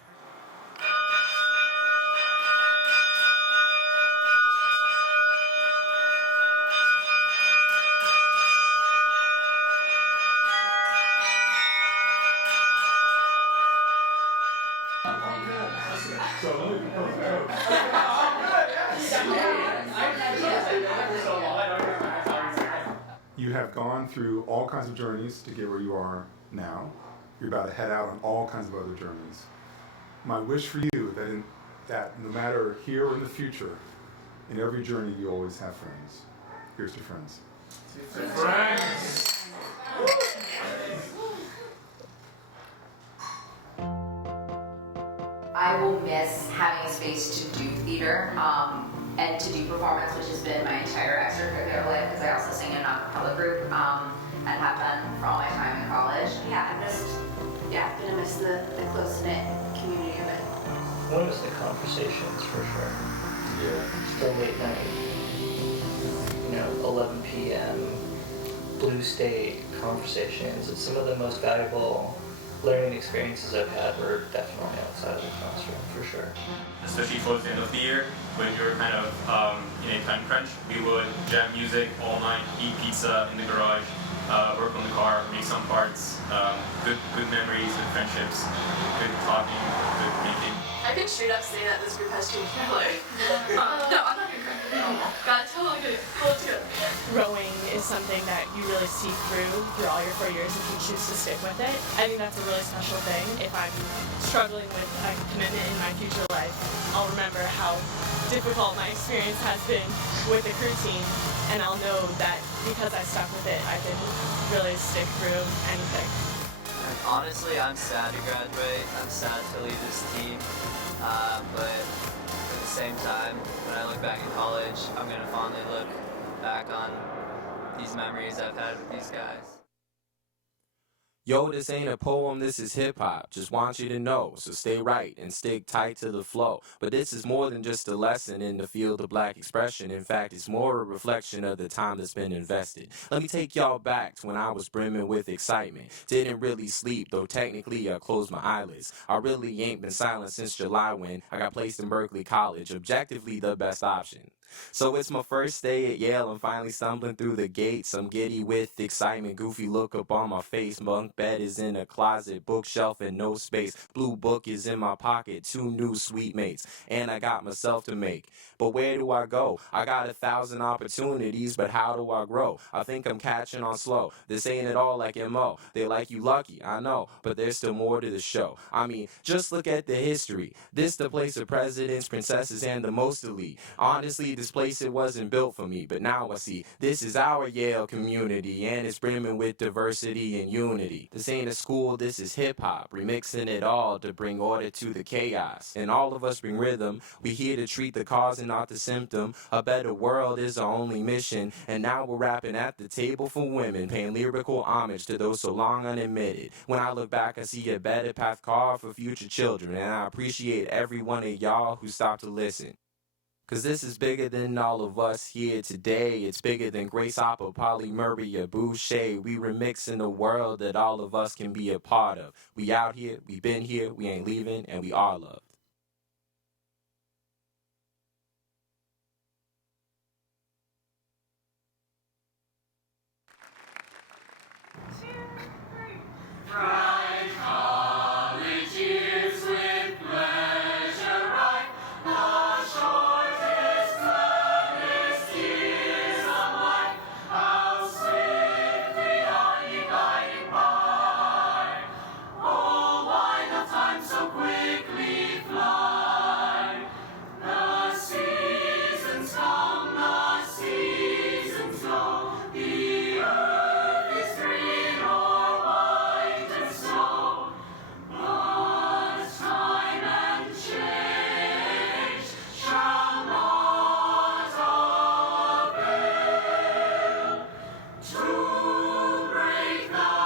You have gone through all kinds of journeys to get where you are now. You're about to head out on all kinds of other journeys. My wish for you that no matter here or in the future, in every journey you always have friends. Here's to friends. Friends. I will miss having a space to do theater and to do performance, which has been my entire extracurricular life, because I also sing in a non-public group and have done for all my time in college. Yeah, I'm gonna miss the close-knit community of it. I'm gonna miss the conversations for sure. Yeah. Still late night, 11 p.m. Blue State conversations. It's some of the most valuable learning experiences I've had were definitely outside of the classroom, for sure. Especially towards the end of the year, when you're kind of in a time crunch, we would jam music all night, eat pizza in the garage, work on the car, make some parts, good memories, good friendships, good talking, good making. I can straight up say that this group has changed my life. No, I'm not gonna cry. God, totally good. Let's go. Rowing is something that you really see through all your 4 years if you choose to stick with it. I think that's a really special thing. If I'm struggling with a commitment in my future life, I'll remember how difficult my experience has been with the crew team, and I'll know that because I stuck with it, I could really stick through anything. Honestly, I'm sad to graduate. I'm sad to leave this team. But at the same time, when I look back in college, I'm going to fondly look back on these memories I've had with these guys. Yo, this ain't a poem, this is hip-hop. Just want you to know, so stay right and stick tight to the flow. But this is more than just a lesson in the field of black expression. In fact, it's more a reflection of the time that's been invested. Let me take y'all back to when I was brimming with excitement. Didn't really sleep, though technically I closed my eyelids. I really ain't been silent since July when I got placed in Berkeley College, objectively the best option. So it's my first day at Yale, I'm finally stumbling through the gates. I'm giddy with excitement, goofy look up on my face. Bunk bed is in a closet, bookshelf and no space. Blue book is in my pocket, 2 new sweet mates. And I got myself to make. But where do I go? I got 1,000 opportunities, but how do I grow? I think I'm catching on slow. This ain't at all like M.O. They like you lucky, I know, but there's still more to the show. I mean, just look at the history. This the place of presidents, princesses, and the most elite. Honestly, this place, it wasn't built for me, but now I see this is our Yale community, and it's brimming with diversity and unity. This ain't a school, this is hip-hop, remixing it all to bring order to the chaos. And all of us bring rhythm, we here to treat the cause and not the symptom. A better world is our only mission, and now we're rapping at the table for women, paying lyrical homage to those so long unadmitted. When I look back, I see a better path carved for future children, and I appreciate every one of y'all who stopped to listen. Cause this is bigger than all of us here today. It's bigger than Grace Hopper, Polly Murray, or Boucher. We remixing a world that all of us can be a part of. We out here, we been here, we ain't leaving, and we are loved. Bright college years with pleasure ripe, the shortest, gladdest years of life. How swiftly are ye gliding by! Oh, why doth time so quickly fly? The seasons come, the seasons go. The earth is green or white and snow. But time and change shall not avail to break the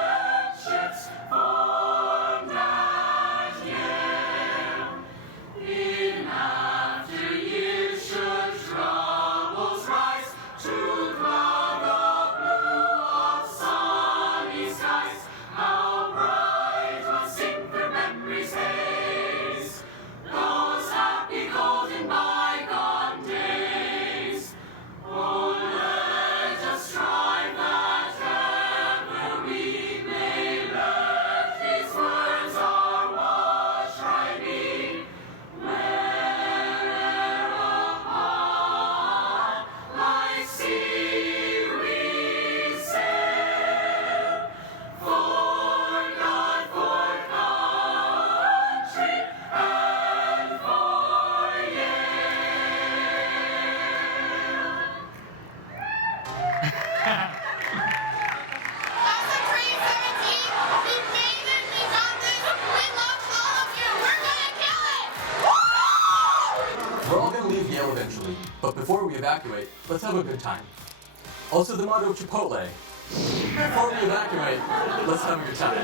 friendships formed at Yale. In after years should troubles rise to cloud the blue of sunny skies, how bright will sing their memories' haze, those happy golden bygone days. Oh, let us strive that ever we may let these words our watch try be. Where'er upon life's sea we sail, for God, for country, and for Yale. Class of 2017, we made it, we got this, we love all of you, we're gonna kill it! We're all gonna leave Yale eventually, but before we evacuate, let's have a good time. Also the motto of Chipotle. Before we evacuate, let's have a good time.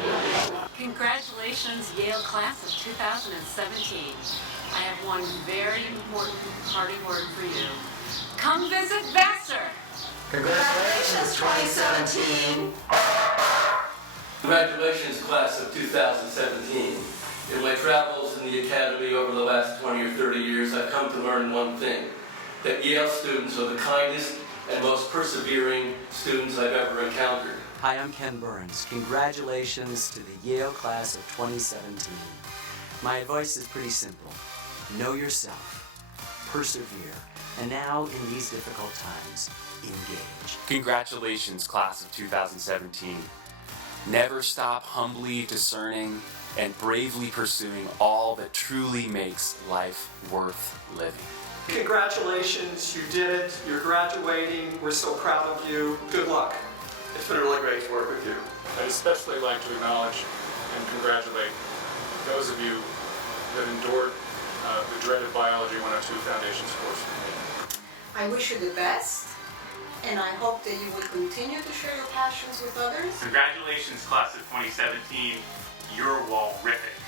Congratulations, Yale Class of 2017. I have one very important parting word for you. Come visit Vassar. Congratulations, 2017! Congratulations, class of 2017. In my travels in the academy over the last 20 or 30 years, I've come to learn one thing, that Yale students are the kindest and most persevering students I've ever encountered. Hi, I'm Ken Burns. Congratulations to the Yale Class of 2017. My advice is pretty simple. Know yourself, persevere, and now in these difficult times, engage. Congratulations, class of 2017. Never stop humbly discerning and bravely pursuing all that truly makes life worth living. Congratulations, you did it. You're graduating. We're so proud of you. Good luck. It's been really great to work with you. I'd especially like to acknowledge and congratulate those of you that endured the dreaded Biology 102 Foundations course with me. I wish you the best, and I hope that you will continue to share your passions with others. Congratulations, class of 2017. You're wall-rific.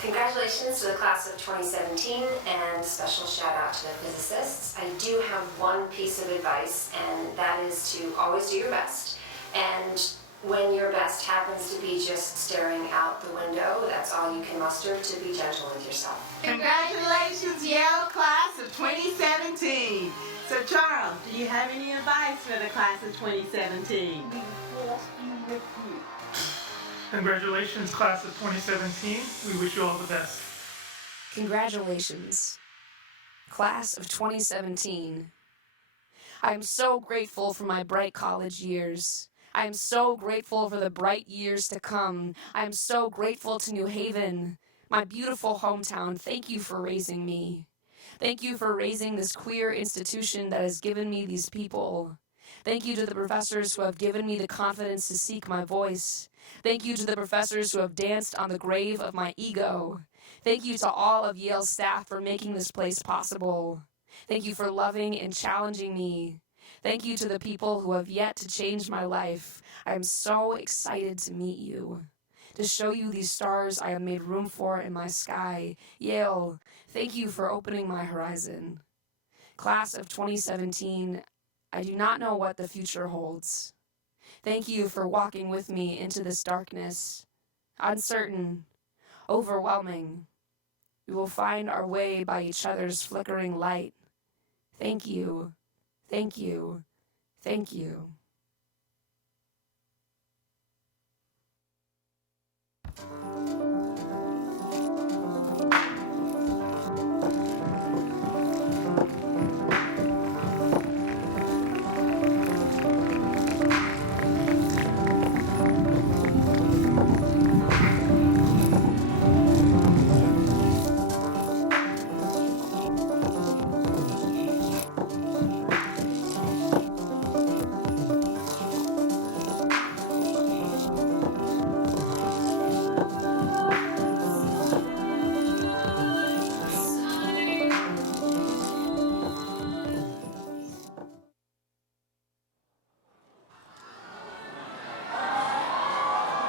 Congratulations to the class of 2017, and special shout out to the physicists. I do have one piece of advice, and that is to always do your best. And when your best happens to be just staring out the window, that's all you can muster, to be gentle with yourself. Congratulations, Yale Class of 2017. So Charles, do you have any advice for the class of 2017? Congratulations, class of 2017. We wish you all the best. Congratulations, class of 2017. I am so grateful for my bright college years. I am so grateful for the bright years to come. I am so grateful to New Haven, my beautiful hometown. Thank you for raising me. Thank you for raising this queer institution that has given me these people. Thank you to the professors who have given me the confidence to seek my voice. Thank you to the professors who have danced on the grave of my ego. Thank you to all of Yale's staff for making this place possible. Thank you for loving and challenging me. Thank you to the people who have yet to change my life. I am so excited to meet you, to show you these stars I have made room for in my sky. Yale, thank you for opening my horizon. Class of 2017, I do not know what the future holds. Thank you for walking with me into this darkness. Uncertain, overwhelming. We will find our way by each other's flickering light. Thank you, thank you, thank you.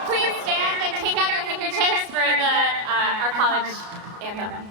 Please stand and kick out your handkerchiefs for our college anthem.